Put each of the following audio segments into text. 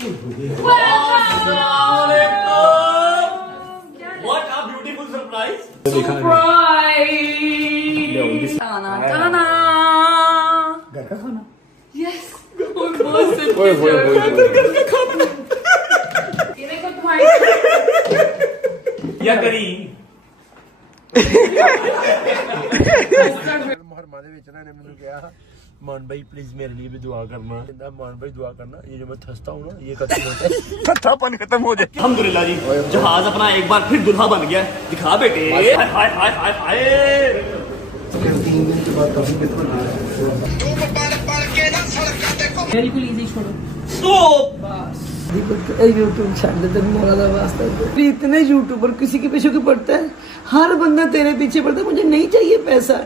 What a beautiful surprise! Surprise! Tana tana! घर का खाना Yes! बहुत से ये देखो तुम्हारी या करी हरमाने बेचना ने मैंने कहा मान भाई प्लीज मेरे लिए भी दुआ करना मान भाई दुआ करना ये जो मैं थसता हूँ ना ये खत्म होता है ठट्ठापन खत्म हो जाए अल्हम्दुलिल्लाह जी जहाज अपना एक बार फिर दुल्हा बन गया दिखा बेटे हाय हाय हाय हाय हाय 3 दिन के बाद काफी बेहतर बिल्कुल इजी छोड़ो स्टॉप यूट्यूब छाड़ दे तेरे मौलाना वास्ता इतने यूट्यूबर किसी के पीछे क्यों पड़ता है हर बंदा तेरे पीछे पड़ता है मुझे नहीं चाहिए पैसा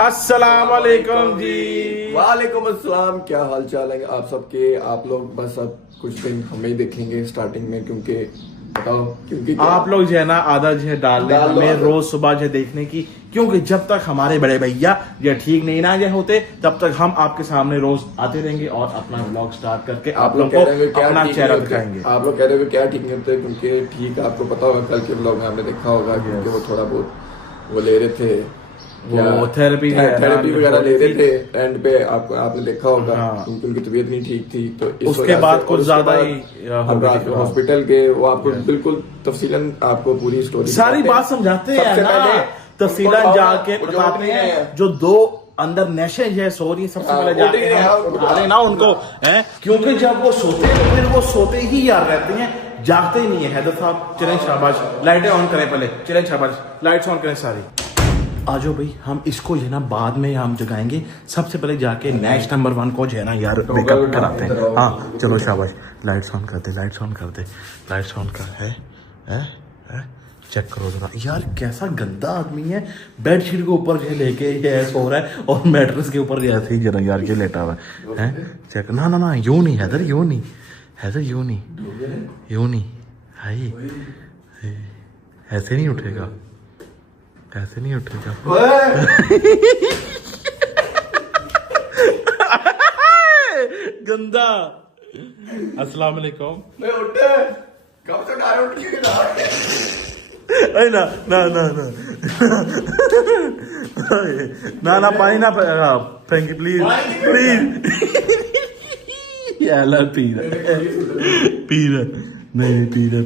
अस्सलाम वालेकुम जी। वालेकुम अस्सलाम। क्या हाल चाल है आप सबके। आप लोग बस अब कुछ दिन हमें ही देखेंगे स्टार्टिंग में क्योंकि बताओ क्योंकि आप लोग जो है ना आदत जो है डाल रहे हैं हमें रोज सुबह जो देखने की, क्योंकि जब तक हमारे बड़े भैया ये ठीक नहीं ना जो होते तब तक हम आपके सामने रोज आते रहेंगे और अपना व्लॉग स्टार्ट करके आप लोग को अपना चेहरा दिखाएंगे। आप लोग कह रहे हो क्या ठीक नहीं होते क्योंकि ठीक आपको पता होगा कल के व्लॉग में आपने देखा होगा क्योंकि वो थोड़ा बहुत वो ले रहे थे वो थेरेपी वगैरह ले रहे थे एंड पे आपने देखा होगा क्योंकि उनकी तबीयत नहीं ठीक थी तो उसके बाद कुछ ज्यादा ही हॉस्पिटल के वो आपको बिल्कुल तफसीलन आपको पूरी स्टोरी सारी बात समझाते हैं ना, तफसीलन जाके बताते हैं जो दो अंदर नशे है सो रही सबसे पहले जाके बता ना उनको है क्योंकि जब वो सोते हैं फिर वो सोते ही याद रहते हैं जागते ही नहीं है। हैदर साहब चलें शाबाश लाइटें ऑन करें पहले, चलें शाबाश लाइट्स ऑन करें सारी। आजो भाई हम इसको जो है ना बाद में हम जगाएंगे, सबसे पहले जाके नेक्स्ट नंबर 1 को जो है ना यार मेकअप कराते हैं। हाँ चलो शाबाश लाइट्स ऑन कर दे, लाइट्स ऑन कर दे, लाइट्स ऑन कर है चेक करो जरा यार कैसा गंदा आदमी है। बेडशीट के ऊपर जो लेके ये सो रहा है और मैट्रेस के ऊपर ऐसे ही जरा यार ये लेटा हुआ है। चेक ना ना ना यूं नहीं हैदर, यूं नहीं हैदर, यूं नहीं यूं नहीं हाय ऐसे नहीं उठेगा, ऐसे नहीं उठेगा। गंदा। अस्सलाम वालेकुम। कब से उठ के ना ना ना ना ना ना पानी ना थैंक यू प्लीज प्लीज यार पी रहा नहीं पी रहा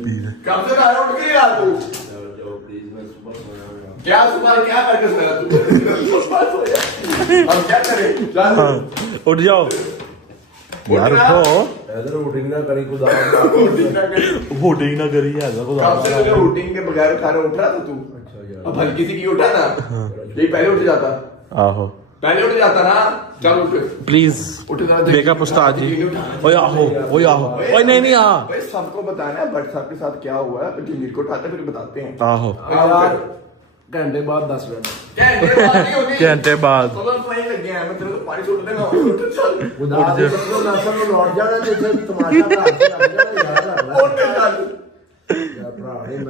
कब से उठ के यार तू क्या सुबह क्या करके सोया तू अब क्या करें उठ जाओ यार उठो वोटिंग ना करी खुदा वोटिंग ना करी यार खुदा कब से वोटिंग के बगैर खाना उठ रहा था तू। अब हल्की सी की उठा ना यही पहले उठ जाता, आहो पहले उठ जाता ना। चल उठ प्लीज उठ जा मेकअप उस्ताद जी। ओए आहो ओए आहो ओए नहीं नहीं आ भाई सबको बताना है बट साहब के साथ क्या हुआ है टीम को उठाते फिर बताते हैं। आहो घंटे बाद 10 मिनट घंटे बाद लगे हैं मैं तेरे को पानी छोड़ देगा चल लौट जाना तुम्हारा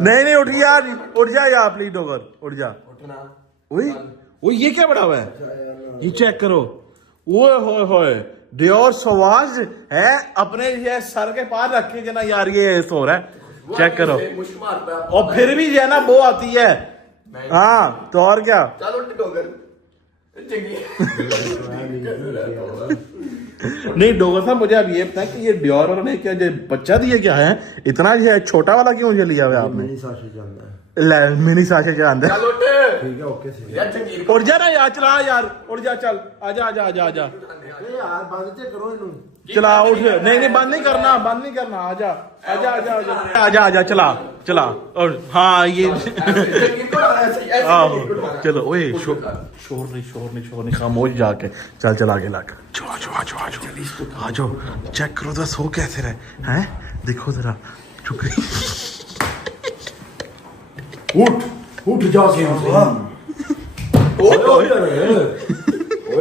नहीं उठ यार उठ जा यार प्लीज डोगर उठ जा ओए वो ये क्या बड़ा हुआ है ये चेक करो ओए होए होए डियोर सवाज है अपने ये सर के पार रखे जना यार ये सो रहा है चेक करो और फिर भी जो है ना वो आती है। हाँ तो और क्या चल उठ डोगर नहीं डोगर साहब मुझे अब ये पता है कि ये डियोर ने क्या जो बच्चा दिया क्या है इतना जो है छोटा वाला क्यों जो लिया हुआ आपने? मिनी साशे जानता है। ठीक है ओके उठ जा ना यार चला यार उठ जा चल आजा आजा आजा आजा यार बंद करो इन्हों चला उठ नहीं बंद नहीं करना आजा आजा आजा आजा आजा आजा चला चला और हाँ ये आहो चलो ओए शोर नहीं खामोश जाके चल आगे लाकर आ जाओ चेक करो जरा सो कैसे रहे हैं देखो जरा चुप उठ जा से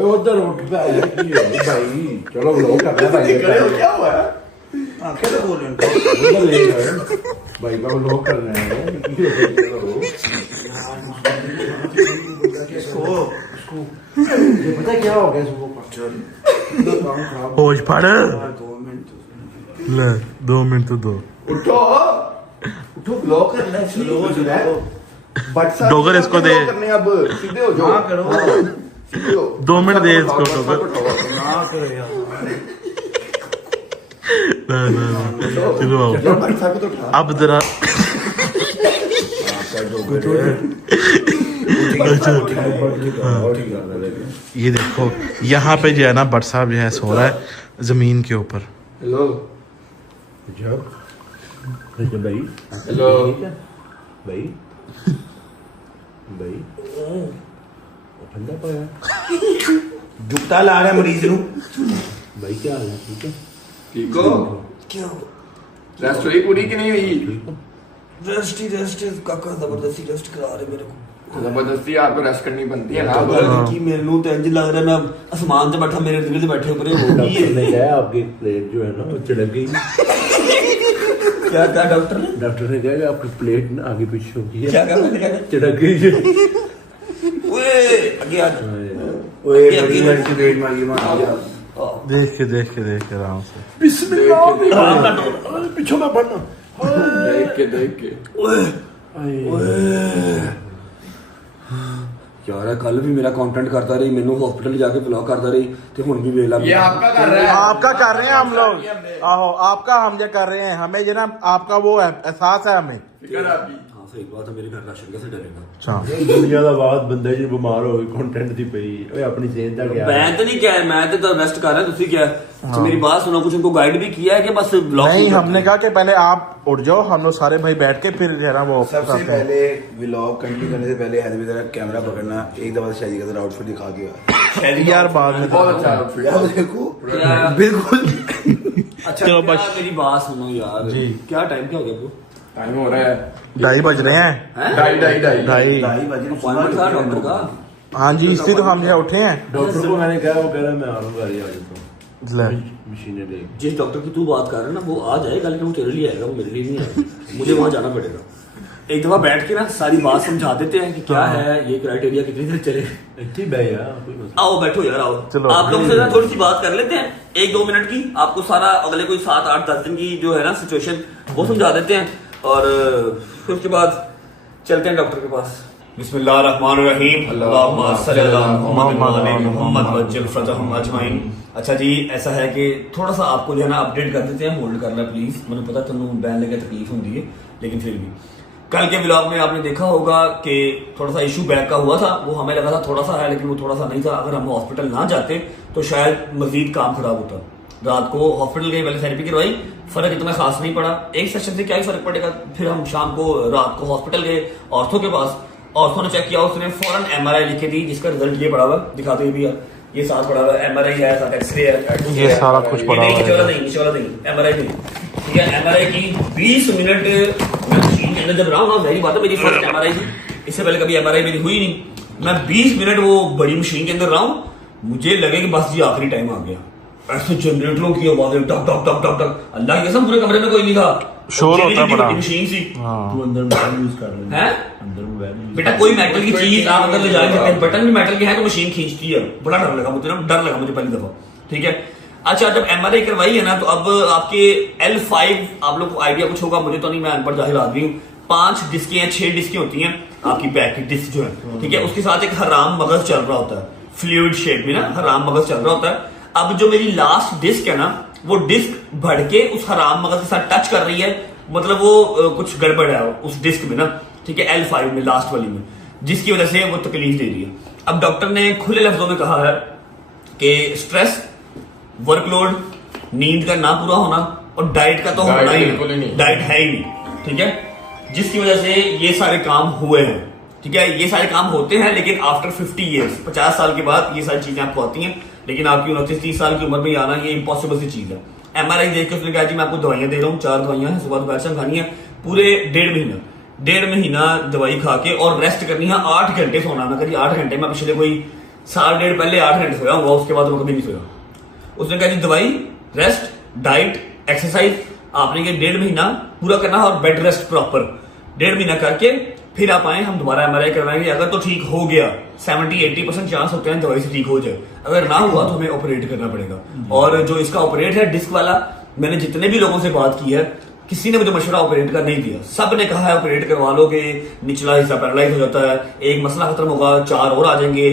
उधर उठ भाई चलो लोग कर रहा है क्या हुआ है क्या तो बोल रहे हैं भाई का लोग कर रहे हैं ये पता क्या हो गया इसको होश पड़ ले 2 मिनट तो दो उठो उठो ब्लॉक करना है डोगर इसको दे। करने अब सीधे हो जाओ करो सीधे हो 2 मिनट दे इसको डोगर ना करो यार चलो आओ यार भाई साहब को तो उठा अब जरा ये देखो यहाँ पे जो है ना भट्ट साहब जो है सो रहा है जमीन के ऊपर। हेलो जब भाई हेलो भाई भाई ठंडा पाया जुगता ला रहा है मरीज नू भाई क्या हाल है ठीक है ठीक हो क्यों रेस्ट हुई पूरी कि नहीं हुई रेस्ट काका जबरदस्ती रेस्ट करा रहे मेरे को जबरदस्ती आपको रेस्ट करनी बनती है ना कि मेरे को तो इंज लग रहा है मैं आसमान से बैठा मेरे दिल से बैठे ऊपर हो गई डॉक्टर है ने कहा आपकी प्लेट जो है ना वो चिड़क गई क्या क्या डॉक्टर ने डॉक्टर ने कहा कि आपकी प्लेट ना आगे पीछे हो गई है क्या क्या मैंने कहा चिड़क गई है ओए आगे आ ओए बड़ी लड़की प्लेट मांगी देख के आराम से पीछे में पड़ना देख के यार कल भी मेरा कंटेंट करता रही मैनू हॉस्पिटल जाके ब्लॉक करता रही ते हुन भी वेला ये आपका कर रहा है आपका कर रहे हैं हम लोग आहो आपका हम जो कर रहे हैं हमें जो ना आपका वो है एहसास है हमें। फिक्र आपकी हां सही बात है मेरे घर राशन कैसे डरेगा अच्छा दुनिया ਦਾ ਬਾਤ ਬੰਦੇ ਜੀ ਬਿਮਾਰ ਹੋ ਗਏ ਕੰਟੈਂਟ ਦੀ ਪਈ ਓਏ ਆਪਣੀ ਸਿਹਤ ਦਾ क्या मैं तो नहीं क्या है मैं तो रेस्ट कर रहा है तुसी क्या है अच्छा मेरी बात सुनो कुछ उनको गाइड भी किया है कि बस ब्लॉग नहीं हमने कहा कि पहले आप उठ जाओ हम लोग सारे भाई बैठ के फिर जो है ना वो सबसे पहले व्लॉग कंटिन्यू करने से पहले हैदर जरा कैमरा पकड़ना एक दफा शादी का जरा आउटफिट दिखा के यार बाद में बहुत अच्छा outfit है। यार देखो क्या- बिल्कुल अच्छा चलो क्या बस। मेरी बात सुनो यार जी। क्या टाइम क्या हो गया ब्रो टाइम हो रहा है 2:30 बज रहे हैं हैं 2:30 ढाई 2:30 बजे अपॉइंटमेंट था डॉक्टर का हाँ जी इसलिए तो हम जो है उठे हैं डॉक्टर को मैंने कहा वो कह रहा है मैं आऊंगा आ जाता हूँ ले। मशीनें ले जिस डॉक्टर की तू बात कर रहा है ना वो आ जाएगा लेकिन वो तेरे लिए आएगा वो मेरे लिए नहीं आएगा मुझे वहां जाना पड़ेगा एक दफा बैठ के ना सारी बात समझा देते हैं कि क्या है ये क्राइटेरिया कितनी देर चले ਇੱਥੇ ਬੈ ਯਾਰ ਕੋਈ ਮਸਲਾ आओ बैठो यार आओ चलो। आप लोगों से ना थोड़ी सी बात कर लेते हैं 1-2 मिनट की आपको सारा अगले कोई 7-8-10 दिन की जो है ना सिचुएशन वो समझा देते हैं और फिर उसके बाद चलते हैं डॉक्टर के पास बिस्मिल्लाहिर्रहमानिर्रहीम अल्लाहुम्मा सल्ली अला मुहम्मद वज्जल फतहम अजमाइन। अच्छा जी ऐसा है कि थोड़ा सा आपको जो है ना अपडेट कर देते हैं होल्ड करना प्लीज मुझे पता तुम बैन लगे तकलीफ होती है लेकिन फिर भी कल के व्लॉग में आपने देखा होगा कि थोड़ा सा इशू बैक का हुआ था वो हमें लगा था थोड़ा सा है लेकिन वो थोड़ा सा नहीं था अगर हम हॉस्पिटल ना जाते तो शायद मजीद काम खराब होता। रात को हॉस्पिटल गए पहले थेरेपी करवाई फर्क इतना खास नहीं पड़ा एक सेशन से क्या ही फर्क पड़ेगा फिर हम शाम को रात को हॉस्पिटल गए ऑर्थो के पास ऑर्थो ने चेक किया उसने फौरन MRI लिखे दी जिसका रिजल्ट ये पड़ा हुआ दिखाते हुए भी ये साथ पड़ा हुआ MRI है साथ एक्सरे है ये सारा कुछ पड़ा हुआ है। नीचे वाला नहीं MRI नहीं ठीक है MRI की 20 मिनट मैं मशीन के अंदर जब रहा हूँ ना वही बात है मेरी फर्स्ट MRI थी इससे पहले कभी MRI मेरी हुई नहीं मैं 20 मिनट वो बड़ी मशीन के अंदर रहा हूँ मुझे लगे कि बस जी आखिरी टाइम आ गया ऐसे जनरेटरों की आवाजें टक टक टक टक टक अल्लाह की कसम पूरे कमरे में कोई नहीं था शोर होता है बड़ा। मशीन सी तू अंदर मोबाइल यूज कर ले है अंदर मोबाइल बेटा कोई मेटल की चीज आप अंदर ले जा सकते हैं बटन भी मेटल के है तो मशीन खींचती है बड़ा डर लगा मुझे ना डर लगा मुझे पहली दफा ठीक है। अच्छा जब MRI करवाई है ना तो अब आपके L5 आप लोग को आइडिया कुछ होगा मुझे तो नहीं मैं अनपढ़ जाहिल आदमी हूँ 5 डिस्कें हैं 6 डिस्कें होती हैं आपकी बैक की डिस्क जो है ठीक है उसके साथ एक हराम मगज चल रहा होता है फ्लूइड शेप में ना हराम मगज चल रहा होता है। अब जो मेरी लास्ट डिस्क है ना वो डिस्क बढ़ के उस हराम मगज के साथ टच कर रही है मतलब वो कुछ गड़बड़ है उस डिस्क में ना ठीक है L5 में लास्ट वाली में जिसकी वजह से वो तकलीफ दे रही है। अब डॉक्टर ने खुले लफ्जों में कहा है कि स्ट्रेस वर्कलोड नींद का ना पूरा होना और डाइट का तो होना ही नहीं डाइट है ही नहीं ठीक है जिसकी वजह से ये सारे काम हुए हैं ठीक है ये सारे काम होते हैं लेकिन आफ्टर 50 ईयर्स 50 साल के बाद ये सारी चीजें आपको आती हैं लेकिन आपकी 29-30 साल की उम्र में आना ये इम्पॉसिबल सी चीज है। MRI देख के उसने कहा जी मैं आपको दवाइयां दे रहा हूँ 4 दवाइयां हैं सुबह दोपहर शाम खानी है पूरे 1.5 महीना दवाई खा के और रेस्ट करनी है 8 घंटे सोना ना करिए 8 घंटे में पिछले कोई 1.5 साल पहले 8 घंटे सोया होगा उसके बाद मैं कभी नहीं सोया। उसने कहा जी दवाई रेस्ट डाइट एक्सरसाइज आपने ये 1.5 महीना पूरा करना है और बेड रेस्ट प्रॉपर 1.5 महीना करके फिर आप आए, हम दोबारा MRI करवाएंगे। अगर तो ठीक हो गया 70-80% चांस होते हैं दवाई से ठीक हो जाए, अगर ना हुआ तो हमें ऑपरेट करना पड़ेगा। और जो इसका ऑपरेट है डिस्क वाला, मैंने जितने भी लोगों से बात की है किसी ने मुझे मशवरा ऑपरेट का नहीं दिया, सब ने कहा है ऑपरेट करवा लो कि निचला हिस्सा पैरालाइज हो जाता है, एक मसला खत्म होगा, 4 और आ जाएंगे।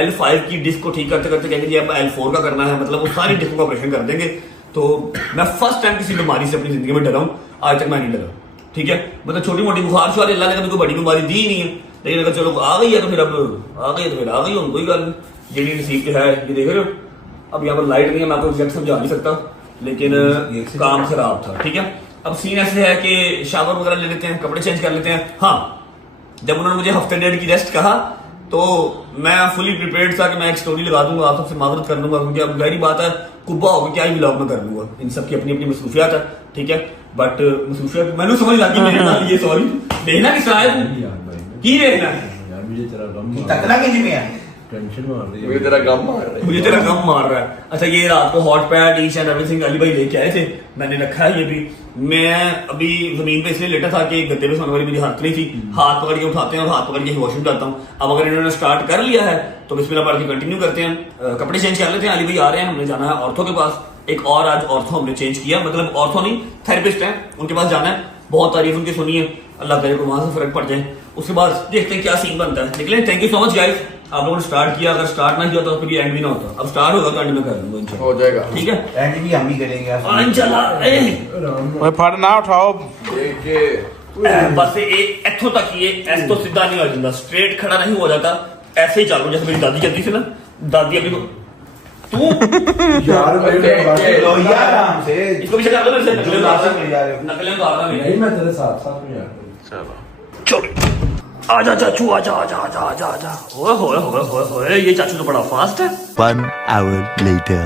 L5 की डिस्क को ठीक करते करते कहेंगे जी अब L4 का करना है, मतलब वो सारी डिस्क का ऑपरेशन कर देंगे। तो मैं फर्स्ट टाइम किसी बीमारी से अपनी जिंदगी में डरा हूं, आज तक मैं नहीं डरा। ठीक है, मतलब छोटी मोटी बुखार शुखार अल्लाह ने कभी कोई बड़ी बीमारी दी ही नहीं है, लेकिन अगर चलो आ गई है तो फिर अब आ गई तो फिर आ गई, कोई गल नहीं। जी नसीब के है, ये देख रहे हो। अब यहाँ पर लाइट नहीं है, मैं आपको एग्जैक्ट समझा नहीं सकता, लेकिन काम खराब था। ठीक है, अब सीन ऐसे है कि शावर वगैरह ले लेते हैं, कपड़े चेंज कर लेते हैं। हाँ, जब उन्होंने मुझे हफ्ते 1.5 की रेस्ट कहा तो मैं फुली प्रिपेयर्ड था कि मैं एक स्टोरी लगा दूंगा, आप सबसे माजरत कर लूंगा, क्योंकि अब गहरी बात है कुब्बा होगा क्या ही व्लॉग में कर लूंगा, इन सबकी अपनी अपनी मसरूफियात है। ठीक है, बट मसरूफियात मैंने समझ लगी मेरे लिए, सॉरी देखना किस तरह की देखना है यार, मुझे तेरा गम तकना किसी में है, टेंशन मार रही है, मुझे तेरा गम मार रहा है। मुझे तेरा गम मार रहा है। अच्छा, ये रात को hot pad each and everything Ali भाई लेके आए थे, मैंने रखा है ये भी। मैं अभी जमीन पे इसलिए लेटा था कि गद्दे पे सोने वाली मेरी हाथ नहीं थी, हाथ पकड़ के उठाते हैं और हाथ पकड़ के वॉशरूम जाता हूँ। अब अगर इन्होंने स्टार्ट कर लिया है तो बिस्मिल्लाह पढ़ के कंटिन्यू करते हैं। कपड़े चेंज कर लेते हैं, अली भाई आ रहे हैं, हमने जाना है ऑर्थो के पास। एक और आज ऑर्थो हमने चेंज किया, मतलब ऑर्थो नहीं थेरेपिस्ट है, उनके पास जाना है। बहुत तारीफ उनकी सुनी है, अल्लाह करे को वहां से फर्क पड़ जाए। उसके बाद देखते हैं क्या सीन बनता है, निकले। Thank you so much guys, आप लोगों ने स्टार्ट किया, अगर स्टार्ट ना किया तो फिर एंड भी ना होता। अब स्टार्ट होगा तो एंड में कर दूंगा इंशाल्लाह, हो जाएगा। ठीक है, एंड भी हम ही करेंगे ओए फड़ ना उठाओ। बस इथों तक ये ऐसे तो सीधा नहीं हो जाता, स्ट्रेट खड़ा नहीं हो जाता, ऐसे ही चालू जैसे मेरी दादी कहती थी ना, दादी अभी तू यार लो यार आराम से, इसको पीछे कर लो मेरे से, नकलें जा रहे हो। नकलें तो आता नहीं। नहीं, मैं तेरे साथ साथ में यार। चलो आजा चाचू, आजा आजा आजा आजा आजा। ओए होए होए होए होए, ये चाचू तो बड़ा फास्ट है। 1 hour later.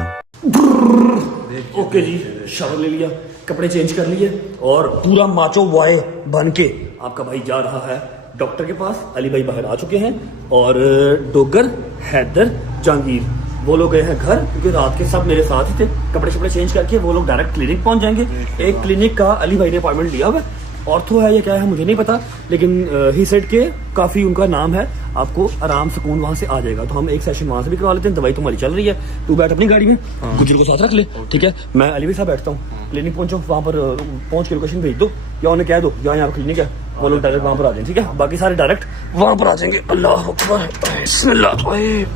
ओके जी, शावर ले लिया, कपड़े चेंज कर लिए और पूरा माचो बॉय बन के आपका भाई जा रहा है डॉक्टर के पास। अली भाई बाहर आ चुके हैं और डोगर, हैदर, जहांगीर वो लोग गए हैं घर, क्योंकि रात के सब मेरे साथ ही थे। कपड़े शपड़े चेंज करके वो लोग डायरेक्ट क्लिनिक पहुंच जाएंगे। एक क्लिनिक का अली भाई ने अपॉइंटमेंट लिया हुआ है, ऑर्थो है या क्या है मुझे नहीं पता, लेकिन ही सेड के काफी उनका नाम है, आपको आराम सुकून वहां से आ जाएगा। तो हम एक सेशन वहां से भी करवा लेते हैं। दवाई तुम्हारी चल रही है, तू बैठ अपनी गाड़ी में, गुजर को साथ रख ले। ठीक है, मैं अली भाई साहब बैठता हूँ, क्लिनिक पहुंचो, वहां पर पहुंच के लोकेशन भेज दो या उन्हें कह दो यहाँ क्लिनिक है, वो लोग डायरेक्ट वहां पर आ जाएंगे। ठीक है, बाकी सारे डायरेक्ट वहां पर आ जाएंगे। अल्लाह अकबर, बिस्मिल्लाह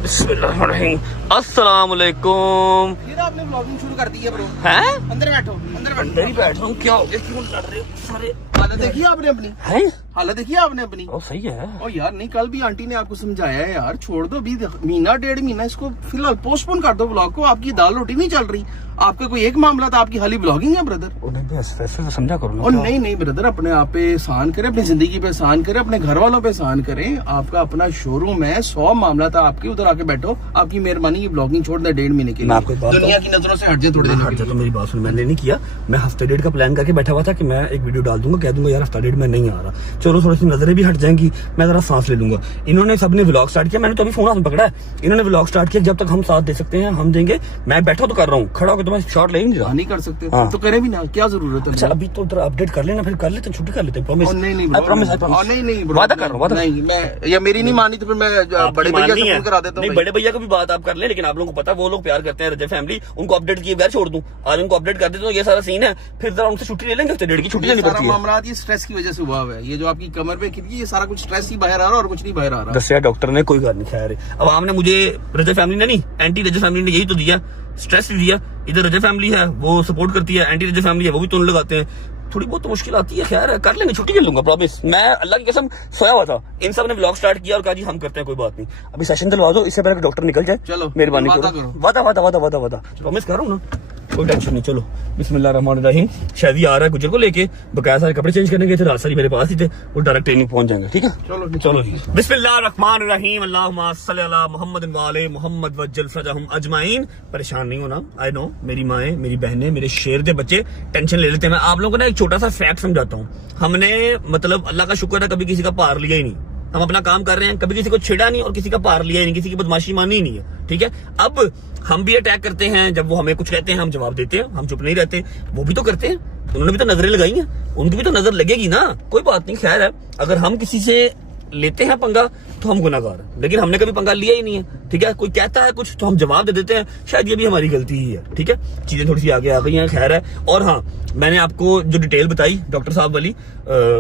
बिस्मिल्लाहिर्रहमानिर्रहीम, अस्सलाम वालेकुम। फिर आपने ब्लॉगिंग शुरू कर दी है ब्रो। हैं? अंदर बैठो, अंदर बैठो। अंदर ही बैठ रहा हूँ, क्या हो गया, क्यों लड़ रहे हो सारे? हालत देखी आपने अपनी, हैं? हालत देखी आपने अपनी। ओ सही है। ओ यार नहीं, कल भी आंटी ने आपको समझाया है यार, छोड़ दो अभी महीना 1.5 महीना इसको फिलहाल पोस्टपोन कर दो ब्लॉग को। आपकी दाल रोटी नहीं चल रही, आपका कोई एक मामला था, आपकी खाली ब्लॉगिंग है ब्रदर। समझा करो ना। और नहीं नहीं ब्रदर, अपने आप पे एहसान करें, अपनी जिंदगी पे एहसान करें, अपने घर वालों पे एहसान करें। आपका अपना शोरूम है, 100 मामला था आपके, उधर आके बैठो। आपकी मेहरबानी की ब्लॉगिंग छोड़ दे 1.5 महीने के मैं आपको एक लिए, बात दुनिया की नजरों से हट जाए थोड़े दिन हट जा। तो मेरी बात सुन, मैंने नहीं किया, मैं हफ्ते 1.5 का प्लान करके बैठा हुआ था कि मैं एक वीडियो डाल दूंगा, कह दूंगा यार हफ्ता 1.5 में नहीं आ रहा, चलो थोड़ी सी नजरें भी हट जाएंगी, मैं जरा सांस ले लूंगा। इन्होंने सबने व्लॉग स्टार्ट किया, मैंने तो अभी फोन हाथ में पकड़ा है, इन्होंने व्लॉग स्टार्ट किया। जब तक हम साथ दे सकते हैं हम देंगे, मैं बैठा तो कर रहा हूँ, खड़ा होकर तुम्हें शॉट ले ही नहीं रहा। नहीं कर सकते हाँ। तो करें भी ना, क्या जरूरत है। अच्छा अभी तो उधर अपडेट कर लेना, फिर कर लेते हैं, छुट्टी कर लेते हैं, प्रॉमिस। नहीं नहीं आई प्रॉमिस, आई प्रॉमिस। नहीं नहीं bro, वादा कर रहा हूं, वादा। नहीं, मैं या मेरी नहीं मानी तो फिर मैं बड़े भैया से फोन करा देता हूँ। नहीं, बड़े भैया को भी बात आप कर ले, लेकिन आप लोगों को पता है वो लोग प्यार करते हैं रजब फैमिली, उनको अपडेट किए बगैर छोड़ दूं। आज उनको अपडेट कर देता हूं, ये सारा सीन है, फिर जरा उनसे छुट्टी ले लेंगे, हफ्ते 1.5 की छुट्टी लेनी पड़ती है। मामला ये स्ट्रेस की वजह से हुआ है, ये जो आपकी कमर पे खिड़की, ये सारा कुछ स्ट्रेस ही बाहर आ रहा है और कुछ नहीं बाहर आ रहा। दसिया डॉक्टर ने, कोई बात नहीं, खैर अब आपने मुझे रजब फैमिली ने नहीं, एंटी रजब फैमिली ने यही तो दिया, स्ट्रेस दिया। इधर रजब फैमिली है वो सपोर्ट करती है, एंटी रजब फैमिली है वो भी तो लगाते हैं। थोड़ी बहुत तो मुश्किल आती है, खैर कर लेंगे, छुट्टी कर लूंगा, प्रॉमिस। मैं अल्लाह की कसम सोया हुआ था, इन सब ने व्लॉग स्टार्ट किया और कहा जी हम करते हैं, कोई बात नहीं, अभी सेशन दिलवा दो, इससे पहले डॉक्टर निकल जाए। चलो मेहरबानी वादा करो, वादा वादा वादा वादा वादा, प्रॉमिस कर रहा हूँ ना, कोई टेंशन नहीं। चलो बिस्मिल्लाहिर्रहमानिर्रहीम। शादी आ रहा है गुजर को लेके, बकाया सारे कपड़े चेंज करने गए थे, रात सारी मेरे पास ही थे, वो डायरेक्ट ट्रेनिंग पहुंच जाएंगे। ठीक है, चलो चलो बिस्मिल्लाहिर्रहमानिर्रहीम, अल्लाहुम्मा सल्ली अला मुहम्मद व आले मुहम्मद वज्जल फरजहुम अजमाइन। परेशान नहीं होना, आई नो, मेरी माएँ, मेरी बहनें, मेरे शेर दे बच्चे टेंशन ले लेते हैं। मैं आप लोगों को ना एक छोटा सा फैक्ट समझाता हूँ। हमने मतलब अल्लाह का शुक्र है कभी किसी का पार लिया ही नहीं, हम अपना काम कर रहे हैं, कभी किसी को छेड़ा नहीं और किसी का पार लिया ही नहीं, किसी की बदमाशी मानी ही नहीं है। ठीक है, अब हम भी अटैक करते हैं, जब वो हमें कुछ कहते हैं हम जवाब देते हैं, हम चुप नहीं रहते, वो भी तो करते हैं। उन्होंने भी तो नजरें लगाई हैं, उनकी भी तो नजर लगेगी ना। कोई बात नहीं, खैर है। अगर हम किसी से लेते हैं पंगा तो हम गुनाहगार हैं, लेकिन हमने कभी पंगा लिया ही नहीं है, ठीक है। कोई कहता है कुछ तो हम जवाब दे देते हैं, शायद ये भी हमारी गलती ही है, ठीक है। चीजें थोड़ी सी आगे आ गई हैं, खैर है। और हाँ, मैंने आपको जो डिटेल बताई डॉक्टर साहब वाली,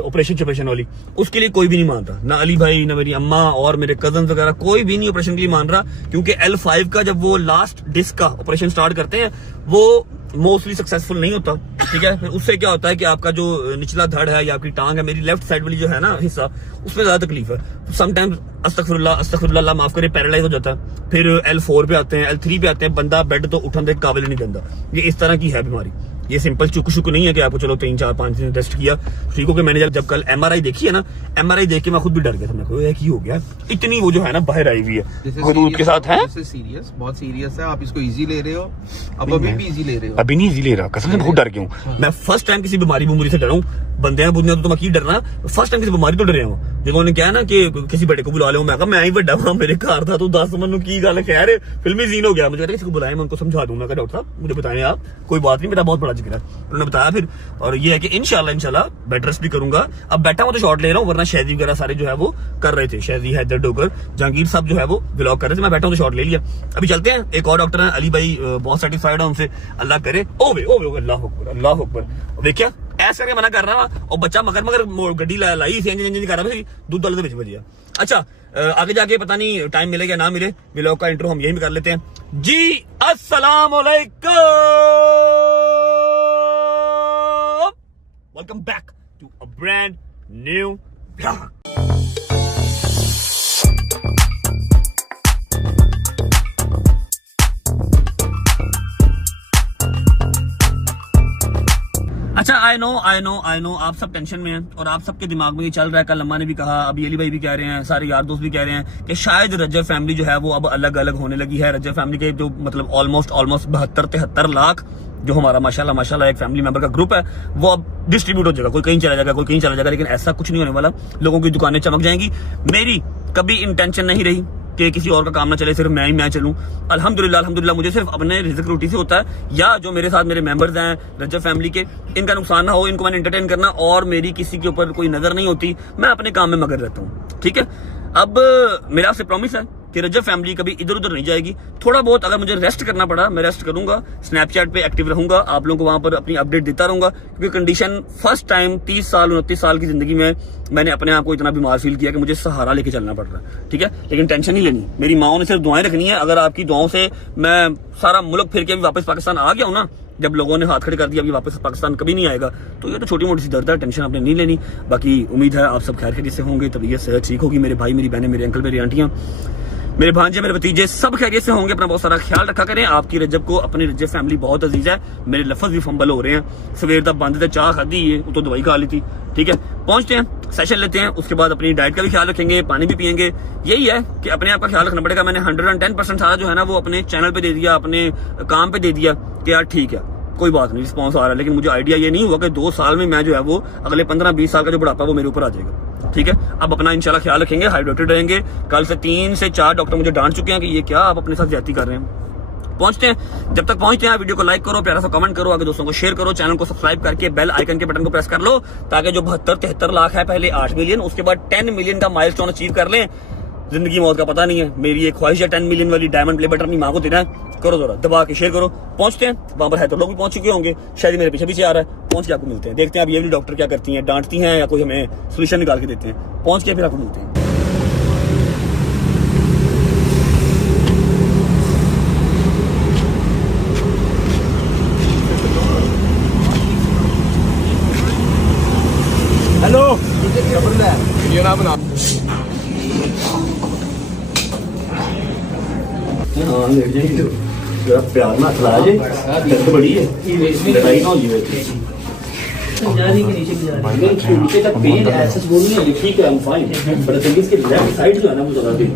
ऑपरेशन वाली, उसके लिए कोई भी नहीं मान रहा, ना अली भाई, ना मेरी अम्मा और मेरे कजन वगैरह, कोई भी नहीं ऑपरेशन के लिए मान रहा, क्योंकि L5 का जब वो लास्ट डिस्क का ऑपरेशन स्टार्ट करते हैं वो मोस्टली सक्सेसफुल नहीं होता, ठीक है। फिर उससे क्या होता है कि आपका जो निचला धड़ है या आपकी टांग है, मेरी लेफ्ट साइड वाली जो है ना हिस्सा, उसमें ज्यादा तकलीफ है। समटाइम्स अस्तगफिरुल्लाह माफ करे, पैरालाइज हो जाता है। फिर L4 पे आते हैं, L3 पे आते हैं, बंदा बेड तो उठने के काबिल नहीं बनता। ये इस तरह की है बीमारी। ये सिंपल चुक नहीं है कि आपको चलो 3 4 5 दिन टेस्ट किया ठीक हो गया। मैंने जब कल MRI देखी है ना, MRI देख के मैं खुद भी डर गया था। मैं कहा की हो गया, इतनी वो जो है ना बाहर आई हुई है, हदूद के साथ है। सीरियस, बहुत सीरियस है। आप इसको इजी ले रहे हो, अब अभी भी इजी ले रहे हो? अभी नहीं इजी ले रहा, कसम से बहुत डर गया हूँ। मैं फर्स्ट टाइम किसी बीमारी से डरा हूँ। बंदे बुंदे तो मैं की डरना, फर्स्ट टाइम किसी बीमारी तो डरे हूँ। जब उन्होंने कहा ना कि किसी बड़े को बुला लो, मैं कहा मैं ही बड़ा वहां मेरे घर था, तो 10 मन की गल खैर फिल्मी सीन हो गया। मुझे किसी को बुलाया, मैं उनको समझा दूंगा कि डॉक्टर साहब मुझे बताएं आप, कोई बात नहीं, मेरा बहुत बड़ा जिक्र है। उन्होंने बताया फिर, और ये है कि इंशाल्लाह बेड रेस्ट भी करूंगा। अब बैठा हूं तो शॉट ले रहा हूँ, वरना शहदी वगैरह सारे जो है वो कर रहे थे, शहदी हैदर डोगर जहांगीर साहब जो है वो ब्लॉग कर रहे थे, मैं बैठा हूं तो शॉट ले लिया। अभी चलते हैं, एक और डॉक्टर है अली भाई, बहुत सेटिस्फाइड है उनसे, अल्लाह करे। ओवे अल्लाह अकबर। देखिया ऐसा करके मना कर रहा और बच्चा मगर गड्डी लाई थी, इंजन कर रहा था, दूध वाले से बजिया। अच्छा, आगे जाके पता नहीं टाइम मिलेगा ना मिले, व्लॉग का इंट्रो हम यही भी कर लेते हैं जी। अस्सलाम वालेकुम, welcome back to a brand new vlog. अच्छा, आई नो आप सब टेंशन में हैं और आप सबके दिमाग में ये चल रहा है। कल अम्मा ने भी कहा, अभी अली भाई भी कह रहे हैं, सारे यार दोस्त भी कह रहे हैं कि शायद रजब फैमिली जो है वो अब अलग अलग होने लगी है। रजब फैमिली के जो मतलब ऑलमोस्ट 72-73 लाख जो हमारा माशाल्लाह एक फैमिली मेंबर का ग्रुप है, वो अब डिस्ट्रीब्यूट हो जाएगा। कोई कहीं चला जाएगा, कोई कहीं चला जाएगा, लेकिन ऐसा कुछ नहीं होने वाला। लोगों की दुकानें चमक जाएंगी। मेरी कभी इंटेंशन नहीं रही कि किसी और का काम ना चले, सिर्फ मैं चलूं। अल्हम्दुलिल्लाह मुझे सिर्फ अपने रिज़्क रोटी से होता है, या जो मेरे साथ मेरे मेंबर्स हैं रजब फैमिली के, इनका नुकसान ना हो, इनको मैंने एंटरटेन करना, और मेरी किसी के ऊपर कोई नजर नहीं होती। मैं अपने काम में मगन रहता हूँ, ठीक है। अब मेरा आपसे प्रॉमिस है कि रजब फैमिली कभी इधर उधर नहीं जाएगी। थोड़ा बहुत अगर मुझे रेस्ट करना पड़ा, मैं रेस्ट करूंगा, स्नैपचैट पे एक्टिव रहूंगा, आप लोगों को वहां पर अपनी अपडेट देता रहूंगा, क्योंकि कंडीशन फर्स्ट टाइम 29 साल की जिंदगी में मैंने अपने आप को इतना बीमार फील किया कि मुझे सहारा लेके चलना पड़ रहा है, ठीक है। लेकिन टेंशन नहीं लेनी, मेरी माओ ने सिर्फ दुआएं रखनी है। अगर आपकी दुआओं से मैं सारा मुल्क फिर के भी वापस पाकिस्तान आ गया हूं ना, जब लोगों ने हाथ खड़े कर दिया अभी वापस पाकिस्तान कभी नहीं आएगा, तो ये तो छोटी मोटी सी दर्द है, टेंशन आपने नहीं लेनी। बाकी उम्मीद है आप सब खैर खैरियत से होंगे, तबीयत सेहत ठीक होगी, मेरे भाई मेरी बहनें मेरे अंकल मेरी आंटियां मेरे भांजे मेरे भतीजे सब खैरियत से होंगे। अपना बहुत सारा ख्याल रखा करें। आपकी रजब को अपनी रजब फैमिली बहुत अजीज है। मेरे लफ्ज भी फंबल हो रहे हैं, सवेर तक बंद थे, चाह खादी है तो दवाई खा ली थी, ठीक है। पहुंचते हैं, सेशन लेते हैं, उसके बाद अपनी डाइट का भी ख्याल रखेंगे, पानी भी पियेंगे। यही है कि अपने आप का ख्याल रखना पड़ेगा। मैंने 110% सारा जो है ना वो अपने चैनल पे दे दिया, अपने काम पे दे दिया कि यार ठीक है कोई बात नहीं, रिस्पॉन्स आ रहा है। लेकिन मुझे आइडिया ये नहीं हुआ कि 2 साल में मैं जो है वो अगले 15-20 साल का जो बुढ़ापा वो मेरे ऊपर आ जाएगा, ठीक है। अब अपना इंशाल्लाह ख्याल रखेंगे, हाइड्रेटेड रहेंगे। कल से 3 से 4 डॉक्टर मुझे डांट चुके हैं कि ये क्या आप अपने साथ ज्यादती कर रहे हैं। पहुंचते हैं, जब तक पहुंचते हैं वीडियो को लाइक करो, प्यारा सा कमेंट करो, आगे दोस्तों को शेयर करो, चैनल को सब्सक्राइब करके बेल आइकन के बटन को प्रेस कर लो, ताकि जो 72-73 लाख है, पहले 8 मिलियन, उसके बाद 10 मिलियन का माइलस्टोन अचीव कर लें। जिंदगी मौत का पता नहीं है, मेरी एक ख्वाहिश है 10 मिलियन वाली डायमंड प्ले बटन अपनी माँ को देना है। करो जरा दबा के शेयर करो। पहुंचते हैं, वहां पर है तो लोग भी पहुंच चुके होंगे, शायद मेरे पीछे आ रहा है। पहुंच के आपको मिलते हैं, देखते हैं अब ये भी डॉक्टर क्या करती हैं, डांटती हैं या कोई हमें सोल्यूशन निकाल के देते हैं। पहुंच के फिर आपको मिलते हैं। हेलो, ये ना बना हाँ ले जाइए, जरा प्यार ना खिलाया जी, दर्द बड़ी है, लड़ाई ना हो जाए। नीचे तक पेन ऐसा बोल नहीं है, ठीक है, I am fine, but thing is कि लेफ्ट साइड जो है ना वो ज्यादा पेन।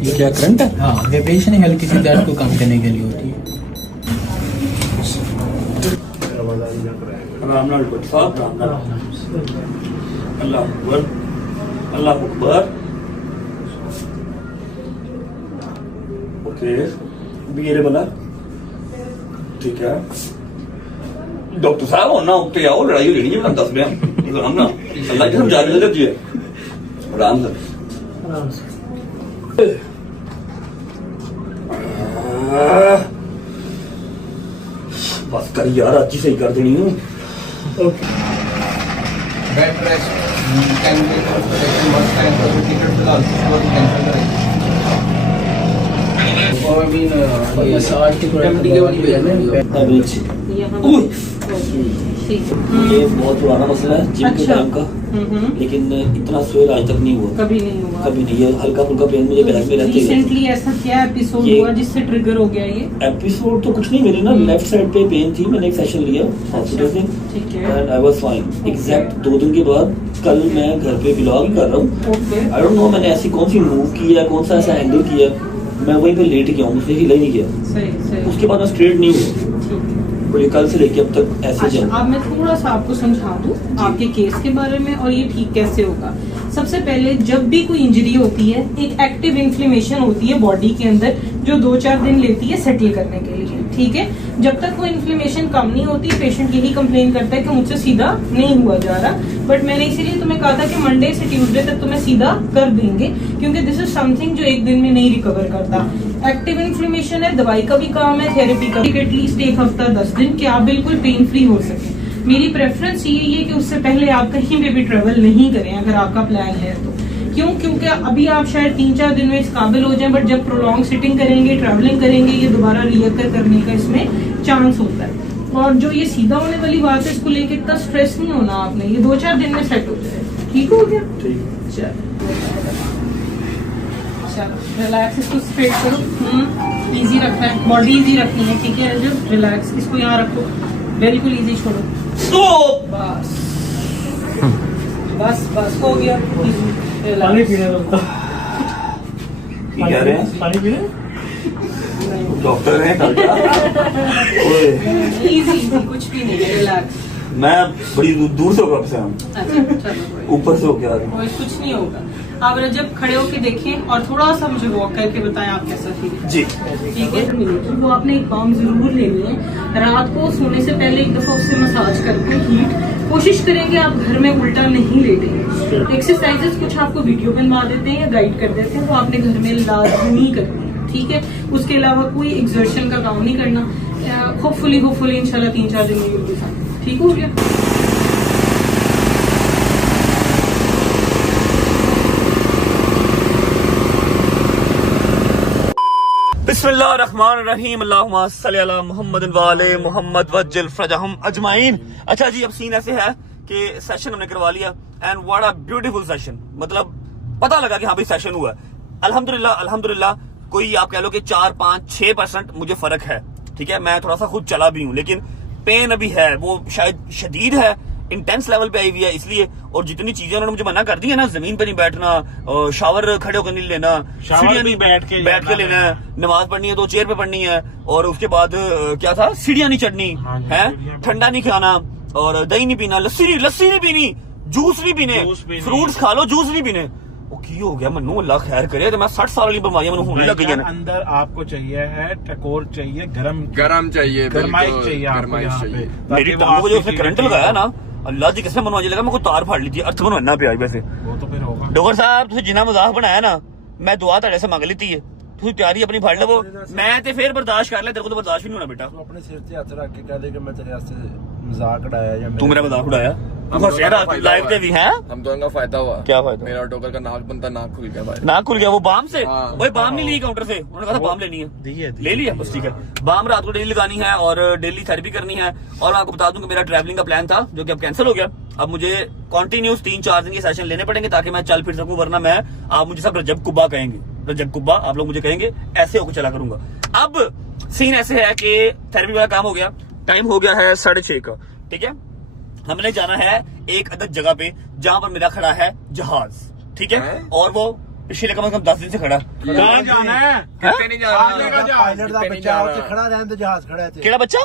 ये क्या करंट है? हाँ, वेब्रेशन है, हल्की सी दर्द को कम करने के लिए होती है। आराम नाल डॉक्टर साहब, आराम नाल। अल्लाह अकबर, अल्लाह अकबर। ओके, भी ये बना ठीक है। डॉक्टर साहब होना उत्ते आओ, लड़ाई हो जानी है, मैं दस रहा आराम ना। अल्लाह की समझा दे जी, आराम से। बस कर यार, आज ही सही कर देनी है। Bed rest can be must time for the ticket फिलहाल कैंसिल करें और आई मीन मसाज की एमडी के वाली है ना ये बहुत पुराना मसला है जिम के टाइम का, लेकिन इतना स्वेर आज तक नहीं हुआ, कभी नहीं हुआ। कभी नहीं। ये हल्का फुल्का पेन मुझे बैक में रहते रिसेंटली ऐसा क्या एपिसोड ये- हुआ जिससे ट्रिगर हो गया ये? एपिसोड तो कुछ नहीं, मेरे ना लेफ्ट साइड पे पेन थी, मैंने एक सेशन लिया हॉस्पिटल से ठीक है। And I was fine. Exact 2 दिन के बाद कल मैं घर पे व्लॉग कर रहा हूँ। ओके। आई डोंट नो मैंने ऐसी कौन सी मूव की है, कौन सा ऐसा एंगल किया, मैं वहीं पे लेट गया हूँ, मुझसे हिला ही नहीं गया। सही सही। उसके बाद मैं स्ट्रेट नहीं हुआ, ठीक है। और ये कल से लेके अब तक ऐसे अच्छा, चल। अब मैं थोड़ा सा आपको समझा दूं आपके केस के बारे में और ये ठीक कैसे होगा। सबसे पहले जब भी कोई इंजरी होती है, एक एक्टिव इन्फ्लेमेशन होती है बॉडी के अंदर जो 2-4 दिन लेती है सेटल करने के लिए, ठीक है। जब तक वो इन्फ्लेमेशन कम नहीं होती, पेशेंट यही कंप्लेन करता है कि मुझसे सीधा नहीं हुआ जा रहा। बट मैंने इसीलिए तुम्हें कहा था कि मंडे से ट्यूसडे तक तुम्हें सीधा कर देंगे, क्योंकि दिस इज समथिंग जो एक दिन में नहीं रिकवर करता। एक्टिव इन्फ्लेमेशन है, दवाई का भी काम है, थेरेपी का भी। एटलीस्ट 1 हफ्ता 10 दिन कि आप बिल्कुल पेन फ्री हो सके। मेरी प्रेफरेंस यही है कि उससे पहले आप कहीं पे भी ट्रेवल नहीं करें अगर आपका प्लान है तो। क्यों? क्योंकि अभी आप शायद 3-4 दिन में इस काबिल हो जाएं, बट जब प्रोलॉन्ग सिटिंग करेंगे, ट्रैवलिंग करेंगे, ये दोबारा रिअकर करने का इसमें चांस होता है। और जो ये सीधा होने वाली बात है, इसको लेके इतना स्ट्रेस नहीं होना आपने, ये 2-4 दिन में सेट हो जाए। ठीक हो गया? ठीक। चलो रिलैक्स, इसको स्ट्रेट करो। इजी रखना है, बॉडी इजी रखनी है, ठीक है। जो रिलैक्स, इसको यहाँ रखो, बिल्कुल इजी छोड़ो। बस बस बस हो गया। पानी पीने दो। क्या रहे हैं? पानी पीने डॉक्टर हैं डॉक्टर। इजी इजी, कुछ भी नहीं है, रिलैक्स। मैं बड़ी दूर से होगा आपसे, हम अच्छा चलो, ऊपर से हो गया। कोई कुछ नहीं होगा। आप रजब खड़े होके देखें और थोड़ा सा मुझे वॉक करके बताएं आप कैसा फील है। जी ठीक है। तो आपने एक बाम जरूर लेनी है, रात को सोने से पहले एक दफा उससे मसाज करके हीट कोशिश करेंगे आप घर में उल्टा नहीं लेटेंगे। एक्सरसाइजेस कुछ आपको वीडियो बनवा देते हैं या गाइड कर देते हैं, वो आपने घर में लाजमी करनी है, ठीक है। उसके अलावा कोई एक्सर्शन का काम नहीं करना। होपफुली इंशाल्लाह 3-4 दिन में you'll be fine। ठीक हो गया। बिस्मिल्लाहिर्रहमानिर्रहीम, अल्लाहुम्मा सल्ली अला मुहम्मद वाले मुहम्मद वज्जिल फरजहम अजमाइन। अच्छा जी, अब सीन ऐसे है कि सेशन हमने करवा लिया and what a beautiful session. मतलब पता लगा कि हाँ भाई सेशन हुआ। अल्हम्दुलिल्लाह कोई आप कह लो कि 4-5-6% मुझे फर्क है, ठीक है। मैं थोड़ा सा खुद चला भी हूँ, लेकिन पेन अभी है, वो शायद शदीद है, इंटेंस लेवल पे आई हुई है इसलिए। और जितनी चीजें उन्होंने मुझे मना कर दी है ना, जमीन पे नहीं बैठना, शावर खड़े होकर नहीं लेना, सीढ़ियां नहीं बैठ के लेना है, नमाज पढ़नी है तो चेयर पे पढ़नी है, और उसके बाद क्या था, सीढ़ियां नहीं चढ़नी है, ठंडा नहीं खाना, और दही नहीं पीना, लस्सी नहीं पीनी, जूस नहीं पीने, फ्रूट्स खा लो, जूस नहीं पीने। वो की हो गया मन्नू, अल्लाह खैर करे। तो मैं 60 साल वाली बीमारियां मैंने होने लग गई है ना। अंदर आपको चाहिए है टकोर चाहिए, गरम चाहिए, गरमाइश बिल्कुल, चाहिए आपको गरमाइश यहाँ पे। चाहिए। मेरी टांगों को जो उसने करंट लगाया ना, अल्लाह जी किसने मनवा लगा, मैं कोई तार फाड़ ली थी, अर्थ बनवाना पे आई। वैसे वो तो फिर होगा। डॉक्टर साहब तुझे जिन्ना मजाक बनाया ना, मैं दुआ तेरे से मांग ली है, तू तैयारी अपनी फाड़ लवो, मैं ते फिर बर्दाश्त कर ले, तेरे को तो बर्दाश्त भी नहीं होना बेटा। तू अपने सिर से हाथ रख के कह दे कि मैं तेरे वास्ते मजाक उड़ाया या तू मेरा मजाक उड़ाया, लाइव पे भी है। हम दोनों का फायदा हुआ। क्या फायदा? मेरा टोकर का नाक बनता, नाक खुल गया भाई। नाक खुल गया, वो बाम से। हाँ। भाई बाम नहीं ली काउंटर से, उन्होंने कहा था बाम लेनी है, ले लिया बस, ठीक है। बाम रात को डेली लगानी है और डेली थेरेपी करनी है। और मैं आपको बता दूं कि मेरा ट्रैवलिंग का प्लान था जो कि अब कैंसिल हो गया। अब मुझे कंटिन्यूस 3-4 दिन के सेशन लेने पड़ेंगे ताकि मैं चल फिर सकूं, वरना मैं, आप मुझे सब रजब कुब्बा कहेंगे, रजब कुब्बा आप लोग मुझे कहेंगे, ऐसे होकर चला करूंगा। अब सीन ऐसे है कि थेरेपी वाला काम हो गया, टाइम हो गया है 6:30 का, ठीक है। हमने जाना है एक अलग जगह पे जहां पर मेरा खड़ा है जहाज, ठीक है। और वो पिछले कम से कम 10 दिन से खड़ा। कहाँ जाना है? कितने नहीं जा रहा, पायलट का बच्चा ਉੱਥੇ ਖੜਾ ਰਹਿਣ ਤੇ ਜਹਾਜ਼ ਖੜਾ ਇੱਥੇ। केड़ा बच्चा?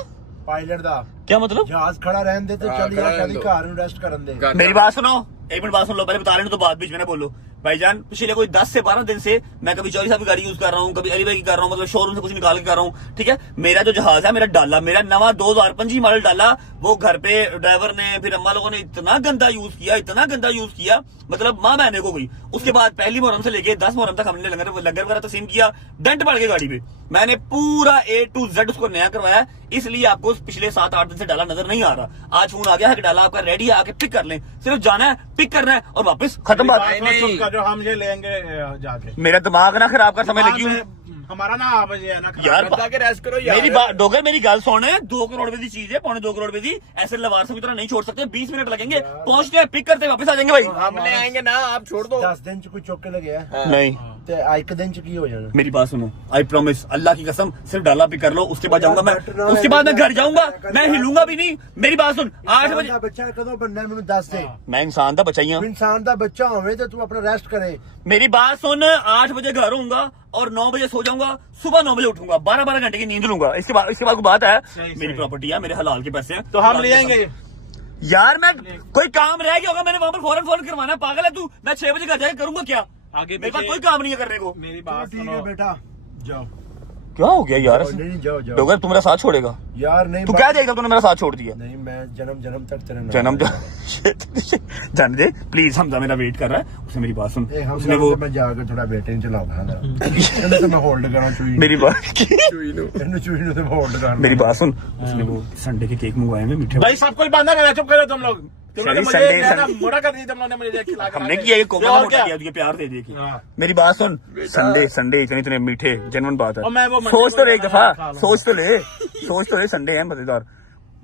ਪਾਇਲਟ ਦਾ क्या मतलब? ਜਹਾਜ਼ ਖੜਾ ਰਹਿਣ ਦੇ ਤੇ ਚੱਲ ਯਾਰ ਕਦੀ ਘਰ ਨੂੰ ਰੈਸਟ ਕਰਨ ਦੇ। मेरी बात सुनो, एक मिनट बात सुन लो, पहले बता रहे तो बाद बीच में ना बोलो। भाईजान पिछले कोई 10 से 12 दिन से मैं कभी चौरी साहब की गाड़ी यूज कर रहा हूँ, कभी अली भाई की कर रहा हूँ, मतलब शोरूम से कुछ निकाल के कर रहा हूँ, ठीक है। मेरा जो जहाज है, मेरा डाला, मेरा नवा 2025 मॉडल डाला, वो घर पे ड्राइवर ने फिर अम्मा लोगों ने इतना गंदा यूज किया, इतना गंदा यूज किया, मतलब माँ बहने को गई। उसके बाद पहली मुहर्रम से लेके 10 मुहर्रम तक हमने लंगर वगैरह तस्लीम किया, डेंट पड़ गई गाड़ी पे। मैंने पूरा A to Z उसको नया करवाया, इसलिए आपको पिछले 7-8 दिन से डाला नजर नहीं आ रहा। आज फोन आ गया है कि डाला आपका रेडी है, आके पिक कर लें। सिर्फ जाना है, पिक करना है और वापस खत्म बात। जो हम ये लेंगे जाके मेरा दिमाग ना खराब कर, समय लगी हूँ हमारा ना आप ये ना यार। के रेस्ट करो यार। मेरी बात डोगर, मेरी गाल सुन, 2 करोड़ रुपए की चीज है, 2.25 करोड़ रुपए की, ऐसे लवार से तरह नहीं छोड़ सकते। 20 मिनट लगेंगे, पहुंचते हैं, पिक करते हैं, वापस आ जाएंगे भाई। हम ले आएंगे ना, आप छोड़ दो। 10 दिन च कोई चौके लगे है नहीं, ਤੇ ਇੱਕ ਦਿਨ ਚ ਕੀ ਹੋ ਜਾਣਾ। मेरी बात सुनो, आई प्रॉमिस, अल्लाह की कसम, सिर्फ डाला पिक कर लो, उसके बाद जाऊंगा मैं, उसके बाद मैं घर जाऊंगा, मैं हिलूंगा भी नहीं। मेरी बात सुन, 8 बजे ਬੱਚਾ ਕਦੋਂ बनना है ਮੈਨੂੰ ਦੱਸ ਦੇ। मैं इंसान दा बचाइया, इंसान ਦਾ ਬੱਚਾ ਹੋਵੇ ਤੇ ਤੂੰ ਆਪਣਾ ਰੈਸਟ करे। मेरी बात सुन, 8 बजे घर होऊंगा और 9 बजे सो जाऊंगा, सुबह 9 बजे उठूंगा, 12 घंटे की नींद लूंगा। इसके बाद कोई बात है, मेरी प्रॉपर्टी है, मेरे हलाल के पैसे हैं, तो हम ले आएंगे यार। मैं कोई काम रह गया होगा, मैंने वहां पर फौरन करवाना, पागल है तू। मैं 6 बजे घर जाके करूंगा क्या? आगे मेरे पास कोई काम नहीं है करने को। मेरी बात ठीक सुनो है बेटा, जाओ। क्या हो गया यार? नहीं जाओ जाओ डोगर तू मेरा साथ छोड़ेगा यार। नहीं तू क्या देगा, तूने मेरा साथ छोड़ दिया। नहीं, मैं जन्म तक तेरे जन्म जान दे प्लीज, हमजा मेरा वेट कर रहा है। उसने मेरी बात सुन, उसने वो मैं जाकर थोड़ा बेटे ने चलाऊंगा ना, ਇਹਨੂੰ तो मैं होल्ड करा चुई। मेरी बात ਇਹਨੂੰ चुई ਨੂੰ तो मैं होल्ड करा। मेरी बात सुन, उसने वो संडे के केक मंगवाए हैं मीठे। भाई सब कुछ बंदा करा, चुप करो तुम लोग। तुम लोग मुझे मोड़ा कर दिया, तुम लोगों ने मुझे खिला के हमने किया, ये कोमा मोटा किया, तुझे प्यार दे दिया। मेरी बात सुन, संडे इतने मीठे, जेन्युइन बात है। सोच तो ले एक दफा, सोच तो ले, संडे है मजेदार।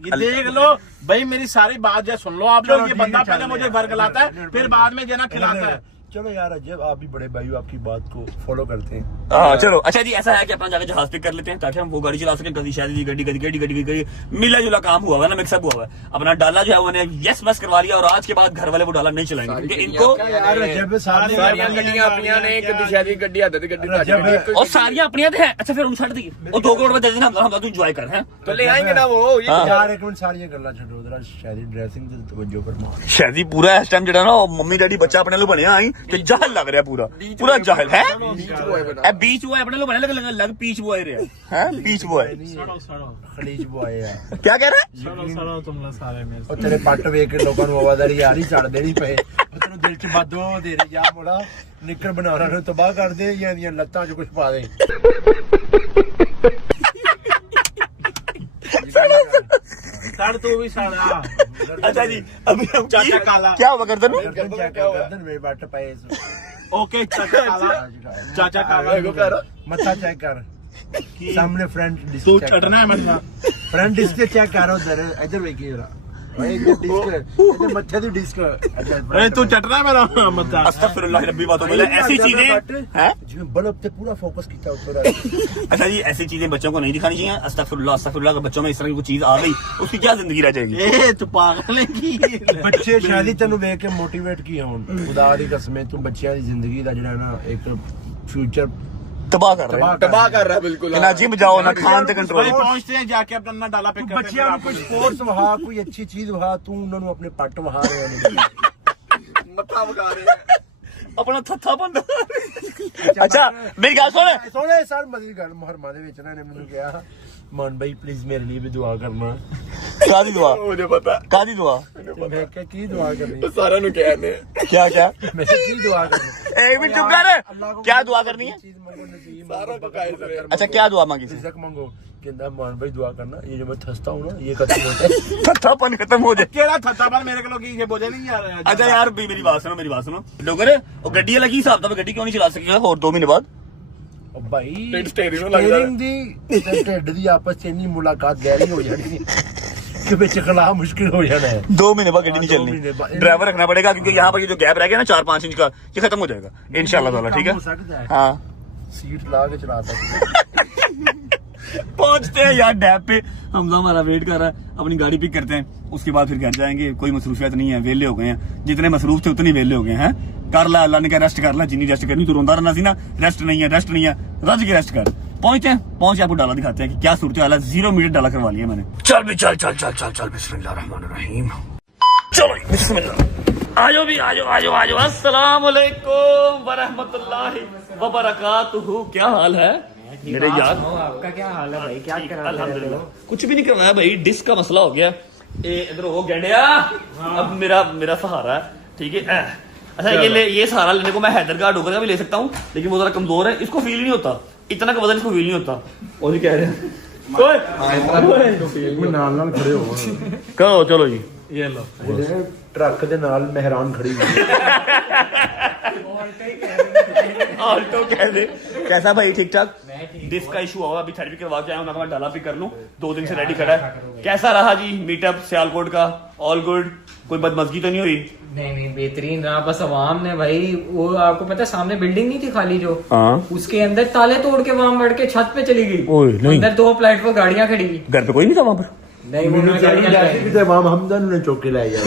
ये देख लो भाई, मेरी सारी बात जो सुन लो आप लोग। ये बंदा पहले मुझे बरगलाता है, फिर बाद में जना खिलाता है। चलो यार अजब, आप भी बड़े भाई हो, आपकी बात को फॉलो करते हैं। हाँ चलो, अच्छा जी, ऐसा है कि अपना जाकर जहाज पिक कर लेते हैं ताकि हम वो गाड़ी चला सकें। कभी शायद गड्डी मिला जुला काम हुआ है ना, मिक्सअप हुआ है। अपना डाला जो है उन्हें यस मस करवा लिया और आज के बाद घर वाले वो डाला नहीं चलाएंगे, क्योंकि इनको सारियां गड्डियां अपनियां ने, एक दिशारी गड्डी आदत गड्डी और सारियां अपनियां है। अच्छा फिर उन छड़ दी और 2 करोड़ में दे देना, हम तू एंजॉय कर हैं तो ले आएंगे ना वो। यार एक मिनट, सारियां गल्लां छड्डो, जरा शादी ड्रेसिंग ते तवज्जो फरमाओ। शादी पूरा इस टाइम जड़ा ना मम्मी डैडी बच्चा अपने लो बने आई ते जाहल लग रहा पूरा जाहल है। बीच बॉय अपने लो बने लग पीच बॉय रहा है, पीच बॉय खलीज बॉय है। क्या कह रहा है? तुम लोग सारे में ਉਹ ਤੇਰੇ ਪੱਟ ਵੇਖ ਕੇ ਲੋਕਾਂ ਨੂੰ ਆਵਾਜ਼ਾਰੀ ਆ ਰਹੀ, ਛੱਡ ਦੇਣੀ ਪਏ। ਉਹ ਤੈਨੂੰ ਦਿਲ ਚ ਬਾਦੋ ਦੇ ਰਹੀ ਜਾ ਮੋੜਾ, ਨਿੱਕਰ ਬਣਾਉਣਾ ਨੂੰ ਤਬਾਹ ਕਰ ਦੇ, ਜਾਂ ਦੀਆਂ ਲੱਤਾਂ 'ਚ ਕੁਝ ਪਾ ਦੇ। सड़ तू भी सड़ा। अच्छा जी, अभी हम चाचा काला क्या हुआ गर्दन में? गर्दन में बट पाए। ओके चाचा काला, चाचा काला मत्था चेक कर, सामने फ्रंट तू चढ़ना है मतलब फ्रंट डिस्क चेक कर, उधर इधर वेखी जरा, डिस्क मत्थे दी डिस्क। अरे तू चटना है मेरा मत्था। अस्तगफिरुल्लाह रब्बी बातों में ऐसी चीजें हैं जिसमें बल्ब पे पूरा फोकस किया ऊपर। अच्छा जी, ऐसी चीजें बच्चों को नहीं दिखानी चाहिए। अस्तगफिरुल्लाह, अगर बच्चों में इस तरह की कोई चीज आ गई उसकी क्या जिंदगी रह जाएगी? ए तू पागल है की ਬੱਚੇ ਸ਼ਾਇਦ ਤੈਨੂੰ ਵੇਖ ਕੇ ਮੋਟੀਵੇਟ ਕੀ ਹੋਣ। ਖੁਦਾ ਦੀ ਕਸਮ, ਤੂੰ ਬੱਚਿਆਂ ਦੀ ਜ਼ਿੰਦਗੀ ਦਾ ਜਿਹੜਾ ਨਾ ਇੱਕ ਫਿਊਚਰ तबाह कर रहा है बिल्कुल। ना जिम जाओ ना खान से कंट्रोल। पहुंचते हैं जाके अपना डाला पिक करके। ਬੱਚਿਆਂ ਨੂੰ ਕੋਈ ਸਪੋਰਟਸ ਵਹਾ, ਕੋਈ ਅੱਛੀ ਚੀਜ਼ ਵਹਾ, ਤੂੰ ਉਹਨਾਂ ਨੂੰ ਆਪਣੇ ਪੱਟ ਵਹਾ ਰਿਹਾ ਨਹੀਂ, मत्था बगा रहे हैं। अपना थत्था बंद। अच्छा मेरी गल सुन, ਸੋਹਣੇ ਸਰ ਮਜ਼ੇ ਗੱਲ ਮੁਹਰਮਾਂ ਦੇ ਵਿੱਚ ਇਹਨਾਂ ਨੇ ਮੈਨੂੰ ਕਿਹਾ, मान भाई प्लीज मेरे लिए भी दुआ करना। कादी दुआ? मुझे पता कादी दुआ? मैं क्या की दुआ करनी? सारा नु कहने क्या मैं की दुआ करनी? एक मिनट चुप कर, क्या दुआ करनी है? सारा को कायद। अच्छा क्या दुआ मांगी? रिज़्क मांगो। कहता मान भाई दुआ करना, ये जो मैं थसता हूँ ना ये खत्म हो जाए। थत्थापन खत्म हो जाए। केड़ा थत्थापन मेरे को की बोझे नहीं आ रहा। अच्छा यार मेरी बात सुनो लोगर, और गड्डी वाला की हिसाब था, गड्डी क्यों नहीं चला सकेगा और 2 महीने बाद? भाई स्टीयरिंग दी ढिड दी आपस च इन्नी मुलाकात गहरी हो जानी कि विच खला मुश्किल हो जाना है। 2 महीने बाद गड्डी नहीं चलनी, ड्राइवर रखना पड़ेगा, क्योंकि यहाँ पर ये जो गैप रह गया ना 4-5 इंच का, ये खत्म हो जाएगा इंशाल्लाह ताला। ठीक है, हाँ सीट ला के चला सकते। पहुंचते हैं यार डैब पे, हमजा हमारा वेट कर रहा है, अपनी गाड़ी पिक करते हैं, उसके बाद फिर घर जाएंगे। कोई मसरूफियत नहीं है, वेले हो गए हैं, जितने मसरूफ थे उतने वेले हो गए हैं। कर ला, अल्लाह ने कहा रेस्ट कर ला, जिन्नी रेस्ट करनी, तू रोंदा रहना सी ना, रेस्ट नहीं है, रज के रेस्ट कर। पहुंचते हैं, पहुंच आपको डाला दिखाते हैं कि क्या सूरत हाल है। 0 मीटर डाला करवा लिया मैंने। चल भी चल चल चल चल चल बिस्मिल्लाहिर्रहमानिर्रहीम। चलो बिस्मिल्लाह। आजो भी आजो आजो आजो। अस्सलाम वालेकुम व रहमतुल्लाहि व बरकातुहू। क्या हाल है मेरे यार? आपका क्या हाल है भाई? क्या कर रहे हो? अल्हम्दुलिल्लाह। कुछ भी नहीं करवाया भाई, डिस्क का मसला हो गया। इधर हो गंडिया, अब मेरा सहारा है, ठीक है। अच्छा ये सहारा लेने को मैं हैदरगार्ड होकर भी ले सकता हूँ, लेकिन वो जरा कमजोर है, इसको फील नहीं होता, इतना का वजन इसको फील नहीं होता। और कह रहे हैं खड़े हो कहो चलो जी, ये लो ट्रक के नाल मेहरान खड़ी ऑल्टो कह दे। कैसा भाई? ठीक ठाक। डिस्क का इशू हुआ, अभी थेरेपी करवा के आया हूं, मैं डाला भी कर लूं। 2 दिन से रेडी खड़ा है। कैसा रहा जी मीटअप सियालकोट का? All good? कोई बदमजगी तो नहीं हुई? नहीं बेहतरीन रहा। बस अवाम ने भाई, वो आपको पता है सामने बिल्डिंग नहीं थी खाली जो, उसके अंदर ताले तोड़ के वहां बढ़ के छत पे चली गई। अंदर 2 फ्लैट पर गाड़ियां खड़ी। घर पे कोई नहीं था वहां पर? नहीं, वो हमदन ने चौक के लाया।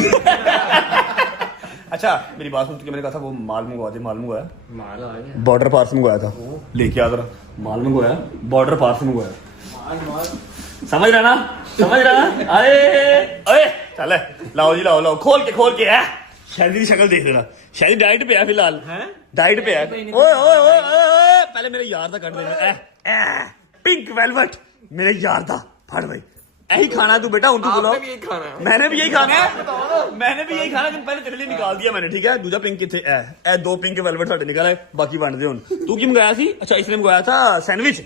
अच्छा मेरी बात सुन, मैंने कहा था वो माल मंगवा दे। माल मंगवाया? माल आ गया। बॉर्डर पार से मंगवाया था, लेके आ जरा। माल मंगवाया, बॉर्डर पार से मंगवाया। समझ रहा ना? समझ रहा ना? अरे चले लाओ जी, लाओ खोल के है। शादी की शक्ल देख रहा, शादी डाइट पे है फिलहाल, डाइट पे है। ओए पहले मेरे यार था कट दे। पिंक वेलवेट मेरे यार था। फट भाई यही खाना तू बेटा, उनको बुलाओ। मैंने भी यही खाना है, लेकिन पहले तेरे लिए निकाल दिया मैंने, ठीक है। दूसरा पिंक कितने 2 पिंक वेलवेट साढ़े निकाले, बाकी वंड दे हुन। तू की मंगाया सी? अच्छा इसने मंगाया था सैंडविच,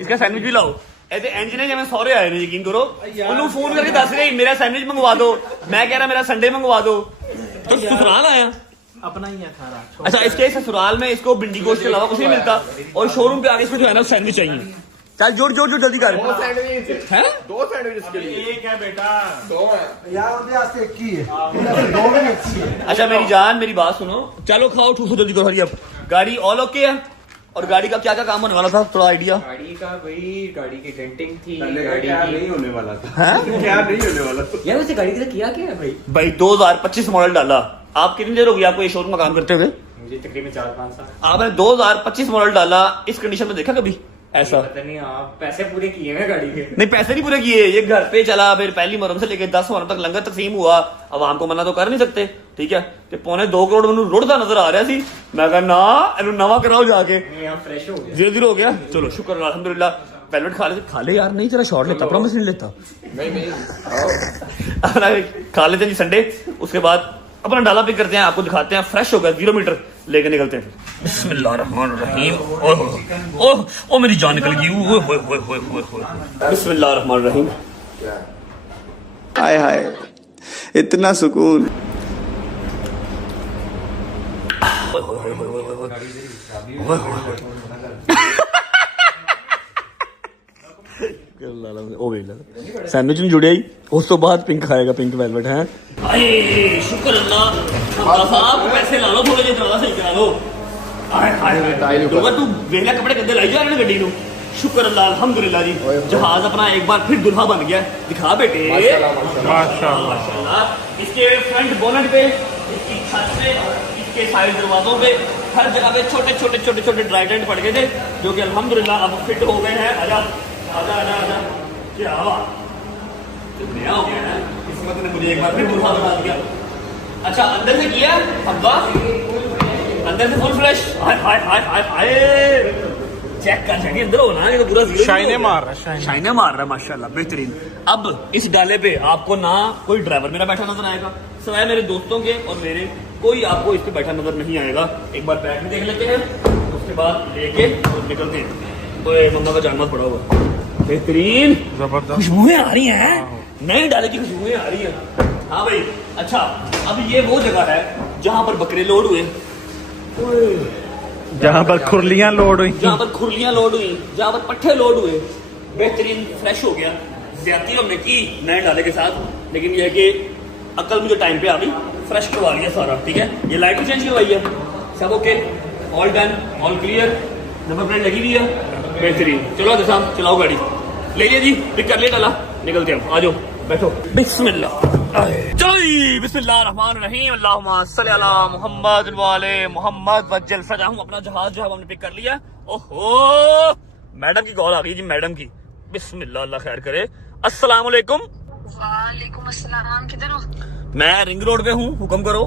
इसका सैंडविच भी लाओ। ऐसे इंजने जिवें सौरे आए ने, यकीन करो। उन्होंने फोन करके दस रही मेरा सैंडविच मंगवा दो, मैं कह रहा मेरा संडे मंगवा दो। तो ससुराल आया अपना ही है सारा। अच्छा इसके ससुराल में इसको भिंडी गोश्त के अलावा कुछ नहीं मिलता, और शोरूम पे आगे इसको जो है ना सैंडविच चाहिए। चल जोड़ जल्दी कर। 2 सैंडविच है, 2 सैंडविच के लिए। एक है बेटा, 2 है यार उनके वास्ते एक ही है, 2 में अच्छी है। अच्छा मेरी जान मेरी बात सुनो, चलो खाओ ठूसो जल्दी करो। हरी अब गाड़ी ऑल ओके है? और गाड़ी का क्या काम होने वाला था, थोड़ा आइडिया? गाड़ी का भाई, गाड़ी की डेंटिंग थी, गाड़ी नहीं होने वाला था। क्या नहीं होने वाला था यार? वैसे गाड़ी का किया क्या है भाई 2025 मॉडल डाला। आप कितनी देर होगी आपको ये शोरूम में काम करते हुए? मुझे तकरीबन 4-5 साल। आपने 2025 मॉडल डाला, इस कंडीशन में देखा कभी ऐसा? पता नहीं, आप पैसे पूरे किए हैं गाड़ी के? नहीं पैसे नहीं पूरे किए, ये घर पे चला, फिर पहली मुहर्रम से लेके 10 मुहर्रम तक लंगर तकसीम हुआ। अब हमको मना तो कर नहीं सकते, ठीक है। तो 2.25 करोड़ मैंने रुड़ता नजर आ रहा सी, मैं कहा ना इन्हों नवा कराओ जाके। फ्रेश हो गया, धीरे हो गया। चलो शुक्र अल्हम्दुलिल्लाह। वेलवेट खा ले यार, नहीं तेरा शॉर्ट लेता, प्रॉमिस नहीं लेता। नहीं खा लेते जी संडे, उसके बाद अपना डाला पिक करते हैं, आपको दिखाते हैं। फ्रेश हो गया, 0 मीटर लेके निकलते हैं। बिस्मिल्लाहिर्रहमानिर्रहीम। ओह मेरी जान निकल गई। बिस्मिल्लाहिर्रहमानिर्रहीम। हाय हाय इतना सुकून। सैंडविच नहीं जुड़े ही, उस तो बाद पिंक खाएगा, पिंक वेलवेट है। शुक्र अल्लाह साहब, पैसे ला लो थोड़े, ज्यादा सही करा लो। तू वेला कपड़े गंदे लाई जा रहे गड्डी नू। शुक्र अल्लाह अल्हम्दुलिल्लाह जी, जहाज अपना एक बार फिर दुल्हा बन गया। दिखा बेटे माशाल्लाह। इसके फ्रंट बोनट पे, इसकी छत पे, इसके साइड दरवाजों पे, हर जगह पे छोटे ड्राई टेंट पड़ गए थे, जो कि अल्हम्दुलिल्लाह अब फिट हो गए हैं। आजा क्या नया हो गया है, किस्मत ने मुझे एक बार फिर दुल्हा बना दिया। अच्छा अंदर से किया अब्बा, अंदर से फुल फ्रेश। हाय चेक कर जाएंगे अंदर होना, ये तो पूरा शाइने मार रहा है माशाल्लाह, बेहतरीन। अब इस डाले पे आपको ना कोई ड्राइवर मेरा बैठा नजर आएगा, सिवाय मेरे दोस्तों के और मेरे, कोई आपको इस पे बैठा नजर नहीं आएगा। एक बार बैठ के देख लेते हैं, उसके बाद लेके निकलते हैं। तो मम्मा का जानवर पड़ा हुआ, बेहतरीन खुशबुएं आ रही हैं, नए डाले की खुशबुएं आ रही हैं। हाँ भाई अच्छा, अब ये वो जगह है जहाँ पर बकरे लोड हुए, जहाँ पर खुरलियां लोड हुई, जहाँ पर पट्ठे लोड हुए। बेहतरीन फ्रेश हो गया। ज्यादती हमने की नए डाले के साथ, लेकिन यह है कि अकल मुझे टाइम पे आ गई, फ्रेश करवा लिया सारा, ठीक है। ये लाइट भी चेंज करवाई है, सब okay, all done, all clear, number plate लगी हुई है, बेहतरीन। चलो साहब चलाओ गाड़ी, ले लिया जी, पिक कर लिया डाला, निकलते हैं। आ जाओ बैठो। बिस्मिल्लाह, चलो जी बिस्मिल्लाहिर्रहमानिर्रहीम। अल्लाहुम्मा सल्ली अला मुहम्मद व आले मुहम्मद वज्जल फरजाहुम। अपना जहाज जो है हमने पिक कर लिया। ओहो मैडम की कॉल आ गई जी, मैडम की। बिस्मिल्लाह, अल्लाह खैर करे। अस्सलाम वालेकुम। वालेकुम अस्सलाम, किधर हो? मैं रिंग रोड पे हूँ, हुक्म करो।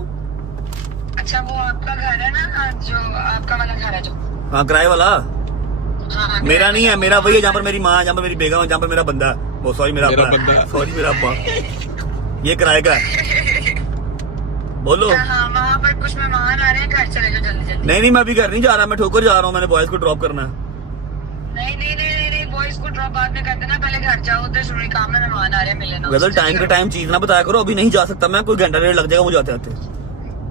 अच्छा, वो आपका घर है ना, जो आपका वाला घर है जो? हाँ, किराए वाला। हाँ, मेरा नहीं है, मेरा वही है जहाँ पर मेरी माँ, जहाँ पर मेरी बेगम है, जहाँ पर मेरा बंदा है। वो सॉरी, मेरा अब्बा, सॉरी मेरा अब्बा। ये किराए का है। बोलो। हाँ, वहाँ पर कुछ मेहमान आ रहे हैं, घर चले जाओ जल्दी जल्दी। नहीं, मैं अभी घर नहीं जा रहा, मैं ठोकर जा रहा हूँ, मैंने बॉयज को ड्रॉप करना है। नहीं, बॉयज को ड्रॉप बाद में कर देना, पहले घर जाओ, उधर जरूरी काम में मेहमान आ रहे हैं, मिलना। वेदर टाइम का टाइम चीज ना बताया करो, अभी नहीं जा सकता मैं, कोई घंटा डेढ़ लग जाएगा मुझे आते आते।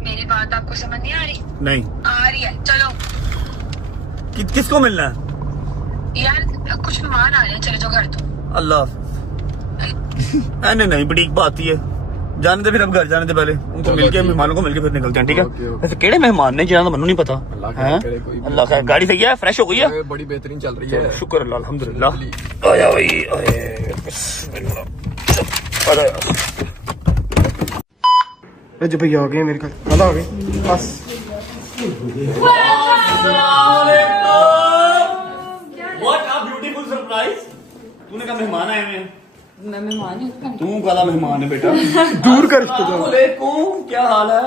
मेरी बात आपको समझ नहीं आ रही? नहीं आ रही है, चलो। किसको मिलना है? यार कुछ मेहमान आ रहे हैं, चले जाओ घर तो। अल्लाह। नहीं, बड़ी बात ही है, जाने दे फिर, अब घर जाने दे पहले, उनको मिलके, मेहमानों को मिलके फिर निकलते हैं, ठीक है? वैसे केड़े मेहमान ने जिन्होंने मैनू नहीं पता। अल्लाह खैर, गाड़ी सही है, फ्रेश हो गई है, बड़ी बेहतरीन चल रही है, शुक्र अल्लाह, अल्हम्दुलिल्लाह। आया भाई, जब भैया आ गए मेरे घर, आ गए बस। What a beautiful surprise! तूने कहा मेहमान आए हुए हैं? मैं मेहमान हूँ। तू काला मेहमान है बेटा। दूर कर इसको। वालेकुम, क्या हाल है?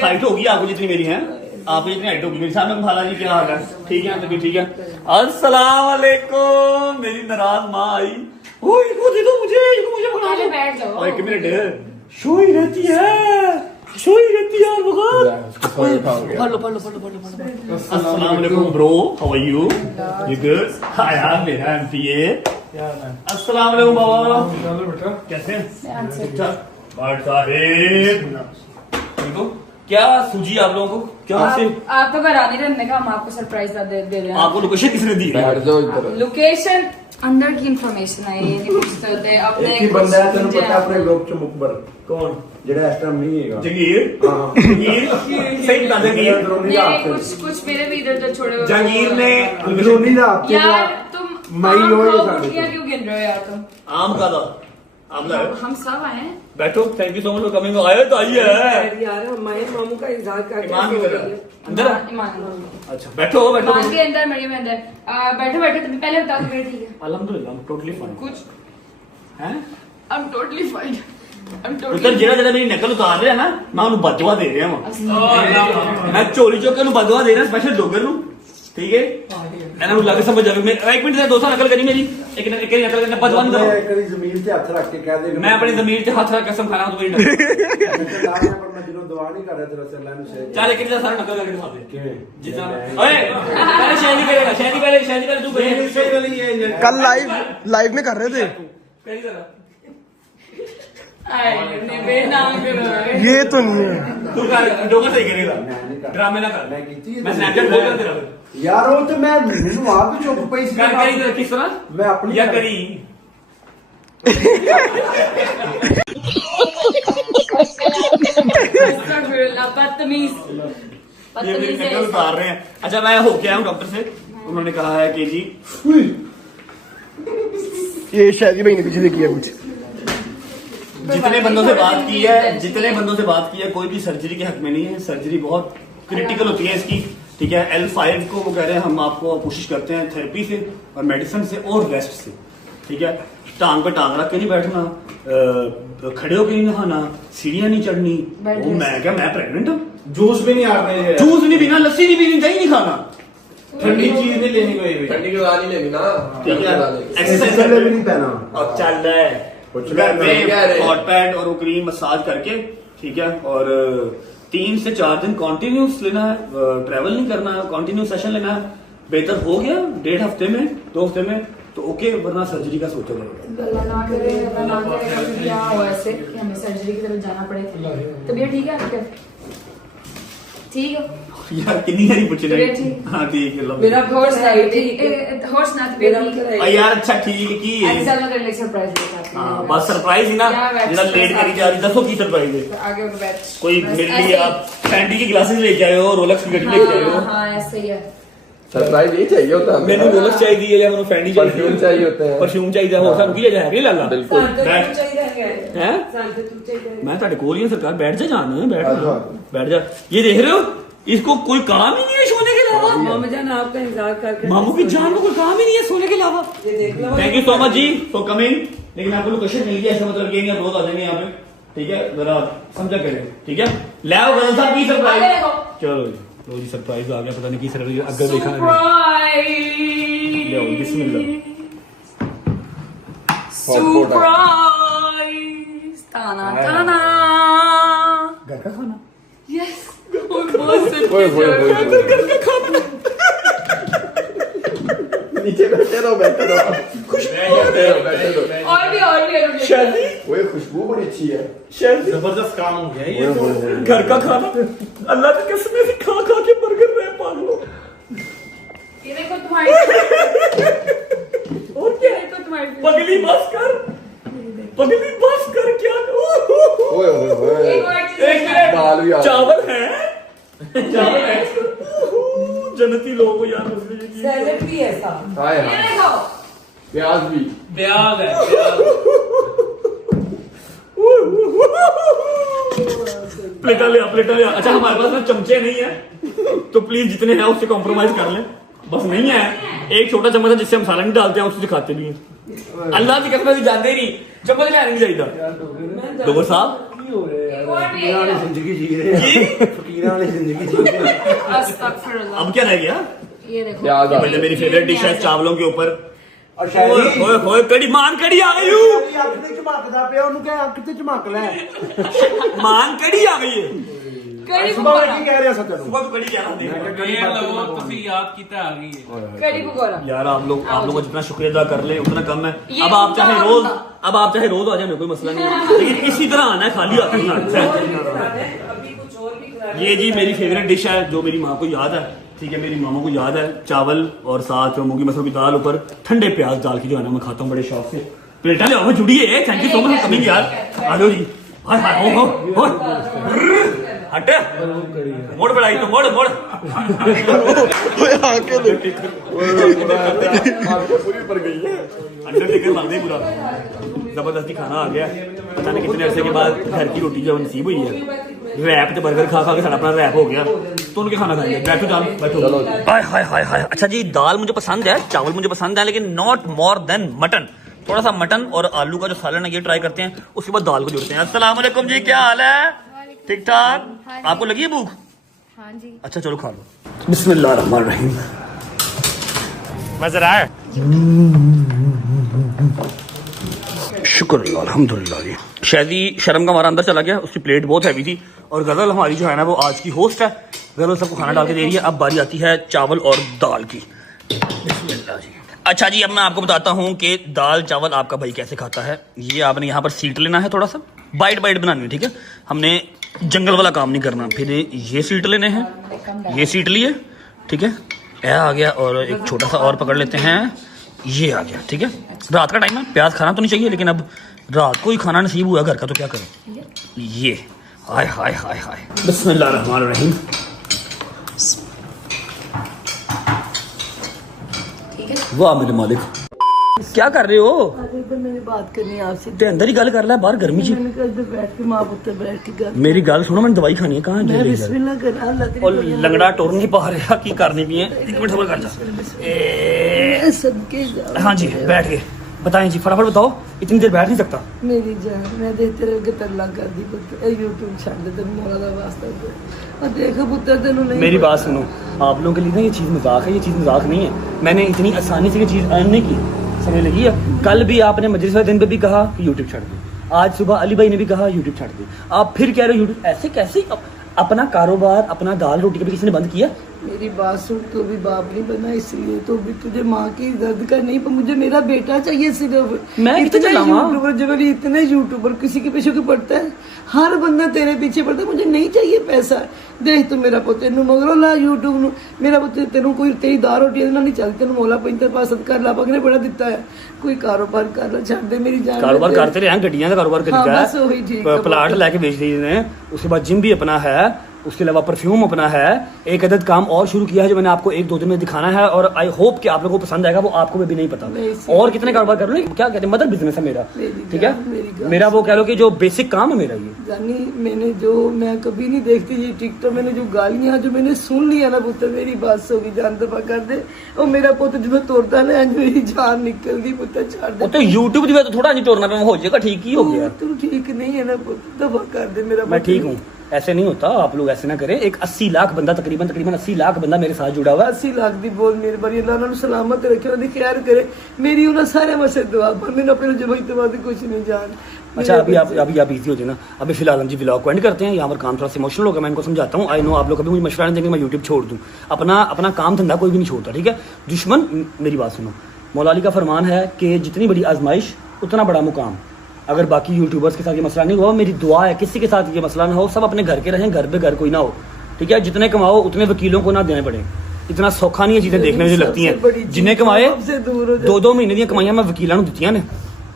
हाइट होगी आपको जितनी मेरी है, आपको जितनी हाइट होगी मेरी। सामने खाला जी, क्या हाल है? ठीक है, तभी ठीक है। अस्सलाम वालेकुम, मेरी नाराज माँ आई। ओए, इसको दे दो मुझे, इसको मुझे बना दो। बैठ जाओ। एक मिनट, सोई रहती है पढ़ लो। अस्सलाम वालेकुम bro, how are you? You good? Hi यार, मेरा एमपीए। अस्सलाम वालेकुम बाबा, कैसे हैं? ठीक ठाक। बात सारे देखो, क्या सूझी आप लोगों को? क्या से आप तो घर आने रहने का, हम आपको सरप्राइज दे रहे हैं। आपको लोकेशन किसने दी? बैठ जाओ इधर। लोकेशन अंदर की इंफॉर्मेशन है, ये नहीं पूछते होते अपने। एक ही बंदा है, तेन पता अपने ग्रुप च मुकबर कौन, जेड़ा इस टाइम नहीं है? जंगीर। सही बता, जंगीर। कुछ मेरे भी इधर उधर छोड़े हुए। जंगीर ने अंदरूनी दा आपके यार तुम मई आम होए खाओ, सारे गुठलियाँ क्यों गिन रहे हो यार तुम? आम का था, आमला है। हम सब आए हैं। बैठो, thank you so much for coming. आए तो आइए। यार हमारे मामू का इंतजार कर ईमान की तरह अंदर। ईमान अच्छा, बैठो बैठो। ईमान के अंदर, मरियम अंदर। बैठो, तुम पहले बताओ कि मेरे ठीक है। अल्हम्दुलिल्लाह, I'm totally fine। कुछ हैं? I'm totally fine। पुत्र जेड़ा मेरी नकल उतार रहा है ना, मैं उन्हें बदवा दे रहा हूं। मैं चोरी चौके नु बदवा दे रहा, स्पेशल डोगर नु, ठीक है? मैंने उन्हें लगे समझ जावे। एक मिनट से दोस्तों नकल करी मेरी, एक नकल करने बदवा नहीं दो। कभी जमीन से हाथ रख के कह दे मैं अपनी जमीन से हाथ रख के कसम खाना हूं, तो मेरी नकल। पर मैं दिलों दुआ नहीं कर रहा तेरे से, अल्लाह ने से। चल एक सारा नकल करके दिखा दे जितना। ओए पहले शहरी करेगा, शहरी पहले तू करे। कल लाइव में कर रहे थे कहीं जरा ये तो नहीं है। तू कर, डोगर सही करेगा, ड्रामे ना कर। मैं स्नैपचैट खोल कर तेरा यार वो तो मैं वहां पे चुप पे कर करी किस तरह मैं अपनी या करी। ये मेरी नकल उतार रहे हैं। अच्छा, मैं होके आया हूँ डॉक्टर से, उन्होंने कहा है कि जी ये शायद भाई ने पीछे से किया कुछ। जितने बंदों से बात की है, कोई भी सर्जरी के हक में नहीं है। सर्जरी बहुत क्रिटिकल होती है इसकी, ठीक है? L5 को वो कह रहे हैं हम आपको कोशिश करते हैं थेरेपी से और मेडिसिन से और रेस्ट से, ठीक है? टांग पे टांग रख के नहीं बैठना, खड़े होके नहीं नहाना, सीढ़ियां नहीं चढ़नी। वो मैं क्या, मैं प्रेग्नेंट हूँ? जूस भी नहीं आ रहे, जूस नहीं पीना, लस्सी नहीं पीनी, दही नहीं खाना, ठंडी चीज नहीं लेनी कोई भी, ठंडी की दवा नहीं लेनी ना, ठीक है? एक्सरसाइज भी नहीं पहना और चल रहा है हॉट पैड और वो क्रीम मसाज करके, ठीक है? और 3 से 4 दिन कॉन्टिन्यूस लेना है, ट्रेवल नहीं करना है, कॉन्टिन्यूस सेशन लेना है। बेहतर हो गया 1.5 हफ्ते में, 2 हफ्ते में तो ओके, वरना सर्जरी का सोचो। अल्लाह ना करे कभी क्या हो ऐसे कि हमें सर्जरी की तरफ जाना पड़े। तबीयत ठीक है आपकी? ठीक है यार, कितनी सारी पूछ रहे तबीयत ठीक? हाँ ठीक है, मेरा हॉर्स ना तबीयत यार अच्छा ठीक की एक्चुअल में तेरे सरप्राइज देता है। हाँ बस सरप्राइज ही ना, जरा लेट करी जा रही। दसो की सरप्राइज है? आगे उठ बैठ। कोई मेरे लिए आप फैंटी की ग्लासेस लेके आए हो, रोलेक्स की घड़ी लेके आए हो? हाँ ऐसे ही है। सरप्राइज ये चाहिए होता है। मैंने रोलेक्स चाहिए या मैंने फैंटी परफ्यूम चाहिए होता है, परफ्यूम चाहिए हो, सब की जाए नहीं लाला। बिल्कुल हैं? मैं ਤੁਹਾਡੇ ਕੋਲ ਹੀ ਹਾਂ सरकार, बैठ जा, जान बैठ जा। ये देख रहे हो, इसको कोई काम ही नहीं है सोने के अलावा। जान आपका इंतजार करके मामू की जान को कोई काम ही नहीं है सोने के अलावा। ये देख लो। थैंक यू सो मच जी फॉर कमिंग। लेकिन आपको लोकेशन मिल गया, ऐसा मतलब ये नहीं आप रोज आ जाएंगे यहाँ पे, ठीक है? जरा समझा करें, ठीक है? ले आओ गजल साहब की सरप्राइज। चलो जी, लो जी सरप्राइज आ गया, पता नहीं की सरप्राइज अगर देखा ले आओ, बिस्मिल्लाह। सरप्राइज ताना ताना घर का खाना। यस नीचे बैठे रहो और भी शादी वो खुशबू बड़ी अच्छी है। शादी जबरदस्त काम हो गया ये तो। घर का खाना, अल्लाह की कसम से खा खा के बर्गर रहे पागलो। ये देखो तुम्हारी और क्या है तो तुम्हारी पगली बस कर, पगली बस कर, क्या ओए ओए ओए एक मिनट, दाल भी आ चावल है, चावल है, जन्नती लोग यार मसले ये सैलेड भी है साथ। हाय ये हाय देखो प्याज भी। प्याज है प्याज। प्लेटा ले आ। अच्छा हमारे पास ना चमचे नहीं है तो प्लीज जितने हैं उससे कॉम्प्रोमाइज कर लें, बस नहीं है। एक छोटा चम्मच है जिससे हम सालन डालते हैं, उससे खाते नहीं है। अल्लाह की कसम से जानते ही नहीं, चम्मच क्या नहीं चाहिए। डोबर साहब जिंदगी जी रहे हैं, फकीरां वाली जिंदगी जी रहे हैं। अस्तगफिरुल्लाह। अब क्या रह गया? ये देखो प्याज आ मतलब मेरी फेवरेट डिश है चावलों के ऊपर। और शायद ओए ओए कड़ी मान कड़ी आ गई हूँ, ਅੱਖ ਤੇ ਝਮਕਦਾ ਪਿਆ, ਉਹਨੂੰ ਕਹਿ ਅੱਖ ਤੇ ਝਮਕ ਲੈ। मान कड़ी आ गई है। कड़ी ਸੁਬਾ पकौड़ा ਕੀ ਕਹਿ ਰਿਹਾ ਸੀ ਤੈਨੂੰ? सुबह तो कड़ी क्या ये लो तुसी याद कीता आ गई है। कड़ी पकौड़ा यार आप लोग का जितना शुक्रिया अदा कर ले उतना कम है। ये अब आप चाहे उतना रोज होता। अब आप चाहे रोज आ जाए, कोई मसला नहीं है, लेकिन इसी तरह आना है, खाली हाथ नहीं आना है। अभी कुछ और भी खिला ये जी मेरी फेवरेट डिश है जो मेरी माँ को याद है, ठीक है? मेरी मामा को याद है, चावल और साथ मूंगी मसूर की दाल ऊपर ठंडे प्याज डाल के जो है ना मैं खाता हूँ बड़े शौक से। प्लेटा ले आओ, जुड़ी है। Thank you so much coming यार। आ जाओ जी। हाय हाय हो हट मोड़ बढ़ाई तो मोड़ मोड़ पूरी पर गई है। अंडरटेकर मार दे पूरा। जबरदस्ती खाना आ गया, पता नहीं कितने अरसे के बाद घर की रोटी जब नसीब हुई है। रैप तो बर्गर खा खा के सारा अपना रैप हो गया, तो उनके खाना खाएंगे। बैठो जान बैठो। हाय हाय हाय हाय। अच्छा जी, दाल मुझे पसंद है, चावल मुझे पसंद है, लेकिन नॉट मोर देन मटन। थोड़ा सा मटन और आलू का जो सालन है ये ट्राई करते हैं, उसके बाद दाल को जोड़ते हैं। अस्सलाम वालेकुम जी, क्या हाल है? ठीक ठाक? आपको लगी है भूख? हाँ जी। अच्छा चलो खा लो। बिस्मिल्लाह रहमान रहीम। मजा आया? शुक्र अल्लाह, अल्हम्दुलिल्लाह जी। शायदी शर्म का हमारा अंदर चला गया, उसकी प्लेट बहुत हैवी थी। और गजल हमारी जो है ना वो आज की होस्ट है, गजल सबको खाना डाल के दे रही है। अब बारी आती है चावल और दाल की। बिस्मिल्लाह जी। अच्छा जी, अब मैं आपको बताता हूँ कि दाल चावल आपका भाई कैसे खाता है। ये आपने यहाँ पर सीट लेना है, थोड़ा सा बाइट बाइट बनानी है, ठीक है? हमने जंगल वाला काम नहीं करना। फिर ये सीट लेने हैं, ये सीट लिए, ठीक है? ए आ गया, और एक छोटा सा और पकड़ लेते हैं, ये आ गया, ठीक है? रात का टाइम है, प्याज खाना तो नहीं चाहिए, लेकिन अब रात को ही खाना नसीब हुआ घर का तो क्या करें। ये हाय हाय हाय हाय। बिस्मिल्लाह रहमान रहीम। वाह मेरे मालिक, क्या कर रहे हो? अरे तो मैंने बात करनी है आपसे। ते अंदर ही गल कर ले, बाहर गर्मी जी। मैंने कहा इधर बैठ के माँ पुत्र बैठ के गल। मेरी गल सुनो, मैंने दवाई खानी है। कहाँ मैं बिस्मिल्लाह कर रहा अल्लाह तेरी और बड़ी लंगड़ा टोर नहीं पा रहा, की करनी भी है। एक मिनट सबर कर जा। मैं सदके जाऊं। हाँ जी, बैठ गए। बताएं जी, फटाफट बताओ, इतनी देर बैठ नहीं सकता। मेरी जान, मैं देखते रह के तल्ला कर दी पुत्र। यूट्यूब छाड़ दे, तेन मौला दा वास्ता दे। और देखो पुत्र तेन नहीं। मेरी बात सुनो, आप लोगों के लिए ना ये चीज़ मजाक है, ये चीज़ मजाक नहीं है। मैंने इतनी आसानी से ये चीज़ अर्न नहीं की, समझ लगी है? कल भी आपने मजलिस वाले दिन पे भी कहा कि यूट्यूब छाड़ दो, आज सुबह अली भाई ने भी कहा यूट्यूब छाड़ दो, आप फिर कह रहे हो यूट्यूब। ऐसे कैसे? अपना कारोबार, अपना दाल रोटी कभी किसी ने बंद किया? मेरी बात सुन, तू भी बाप नहीं बना, इसलिए तो भी तुझे माँ की दर्द का नहीं, पर मुझे मेरा बेटा चाहिए सिर्फ। मैं इतने यूट्यूबर, जब भी इतने यूट्यूबर किसी के पीछे क्यों पड़ता है? हर बंदा तेरे पीछे पड़ता है। मुझे नहीं चाहिए पैसा। देख तू मेरा पुत्र तेन मगरों ला यूट्यूब नु, मेरा पुत्र तेन कोई तेरी दाल रोटी नहीं चलती, तेन मौला 75 सदका ला पग ने बड़ा दिता है। कोई कारोबार कर ला, छड़ दे मेरी जान। कारोबार करते रहे हैं, गड्डियां का कारोबार हाँ, करी बस वही ठीक है। प्लाट लेके बेच दिए ने, उसके बाद जिम भी अपना है, उसके अलावा परफ्यूम अपना है, एक अदद काम और शुरू किया है जो मैंने आपको 1-2 दिन में दिखाना है और आई होप कि आप लोगों को पसंद आएगा, वो आपको भी नहीं पता। और कितने कारोबार कर लो, क्या कहते हैं, मदर बिजनेस है मेरा, ठीक है, मेरा वो कह लो कि जो बेसिक काम है मेरा ये। जानी मैंने जो, मैं कभी नहीं देखती ये टिकटॉक, मैंने जो गालियां जो मैंने सुन लिया ना पुत्र, मेरी बात सो गई, जान दफा कर दे। और मेरा पुत्र जो तोड़ता ना मेरी जान निकल गई पुत्र, छाड़ दे। तो यूट्यूब की वजह तो थोड़ा नहीं तोड़ना पे हो जाएगा, ठीक ही हो गया। तू ठीक नहीं है ना पुत्र, दफा कर दे मेरा। मैं ठीक हूँ, ऐसे नहीं होता, आप लोग ऐसे ना करें। एक 80 लाख बंदा, तकरीबन 80 लाख बंदा मेरे साथ जुड़ा हुआ है। 80 लाख दी बहुत मेहरबानी, अल्लाह उन्हें सलामत रखे, उन्हें खैर करे। मेरी उन्हें सारे मसे दुआ पर मैंने अपने जब इतवाद कुछ नहीं जान। अच्छा अभी आप इजी हो जाए ना, अभी फिलहाल हम जी व्लॉग को एंड करते हैं। यहाँ पर काम थोड़ा सा इमोशनल होगा, मैं इनको समझाता हूँ। आई नो आप लोग कभी मुझे मशवरा नहीं देंगे मैं यूट्यूब छोड़ दूँ, अपना काम धंधा कोई भी नहीं छोड़ता, ठीक है। दुश्मन, मेरी बात सुनो, मौला अली का फरमान है कि जितनी बड़ी आजमाइश उतना बड़ा मुकाम। अगर बाकी यूट्यूबर्स के साथ ये मसला नहीं हुआ, मेरी दुआ है किसी के साथ ये मसला ना हो, सब अपने घर के रहें, घर पे घर कोई ना हो, ठीक है। जितने कमाओ उतने वकीलों को ना देने पड़े, इतना सौखा नहीं है चीजें देखने में जो लगती हैं। जिन्हें कमाए 2-2 महीने दी कमाइयां मैं वकीलों को दी ने,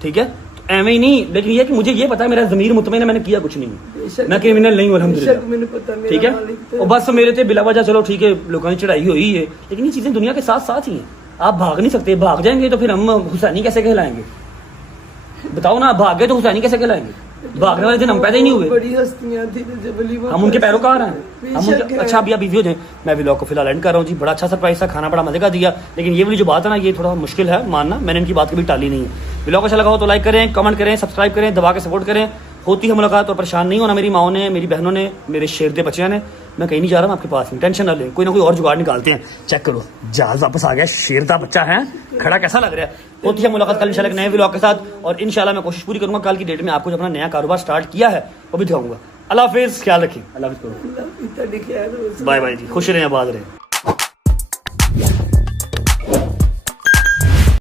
ठीक है। तो एवं ही नहीं, लेकिन ये कि मुझे ये पता है मेरा जमीर मुतमईन है, मैंने किया कुछ नहीं, मैं क्रिमिनल नहीं हूं अल्हम्दुलिल्लाह, ठीक है। और बस मेरे थे बिला वजह, चलो ठीक है लोगों ने चढ़ाई हुई है, लेकिन ये चीजें दुनिया के साथ साथ ही हैं। आप भाग नहीं सकते, भाग जाएंगे तो फिर हम हुसैनी कैसे कहलाएंगे, बताओ ना। भाग गए तो हुसैनी कैसे कहलाएंगे, भागने वाले दिन हम पैदा ही नहीं हुए, बड़ी हस्तियां थी हम उनके पैरोकार हैं, हम उनके। अच्छा अभी आप इजी हो जाए, मैं व्लॉग को फिलहाल एंड कर रहा हूँ जी। बड़ा अच्छा सरप्राइज था, खाना बड़ा मजे का दिया, लेकिन ये वाली जो बात है ना ये थोड़ा मुश्किल है मानना, मैंने इनकी बात कभी टाली नहीं है। व्लॉग अच्छा लगा हो तो लाइक करें, कमेंट करें, सब्सक्राइब करें, दबा के सपोर्ट करें। होती है मुलाकात, और परेशान नहीं होना, मेरी माओ ने, मेरी बहनों ने, मेरे शेर दे बच्चियां ने। मैं कहीं नहीं जा रहा हूँ आपके पास में, टेंशन ना लें, कोई ना कोई और जुगाड़ निकालते हैं। चेक करो जहाज वापस आ गया, शेर का बच्चा है, खड़ा कैसा लग रहा है। होती है मुलाकात कल इंशाल्लाह एक नए व्लॉग के साथ, और इंशाल्लाह मैं कोशिश पूरी करूंगा कल की डेट में आपको जो अपना नया कारोबार स्टार्ट किया है वो भी दिखाऊंगा। अल्लाह हाफिज़, ख्याल रखिए, अल्लाह हाफिज़, बाय बाय जी, खुश रहें, आबाद रहें।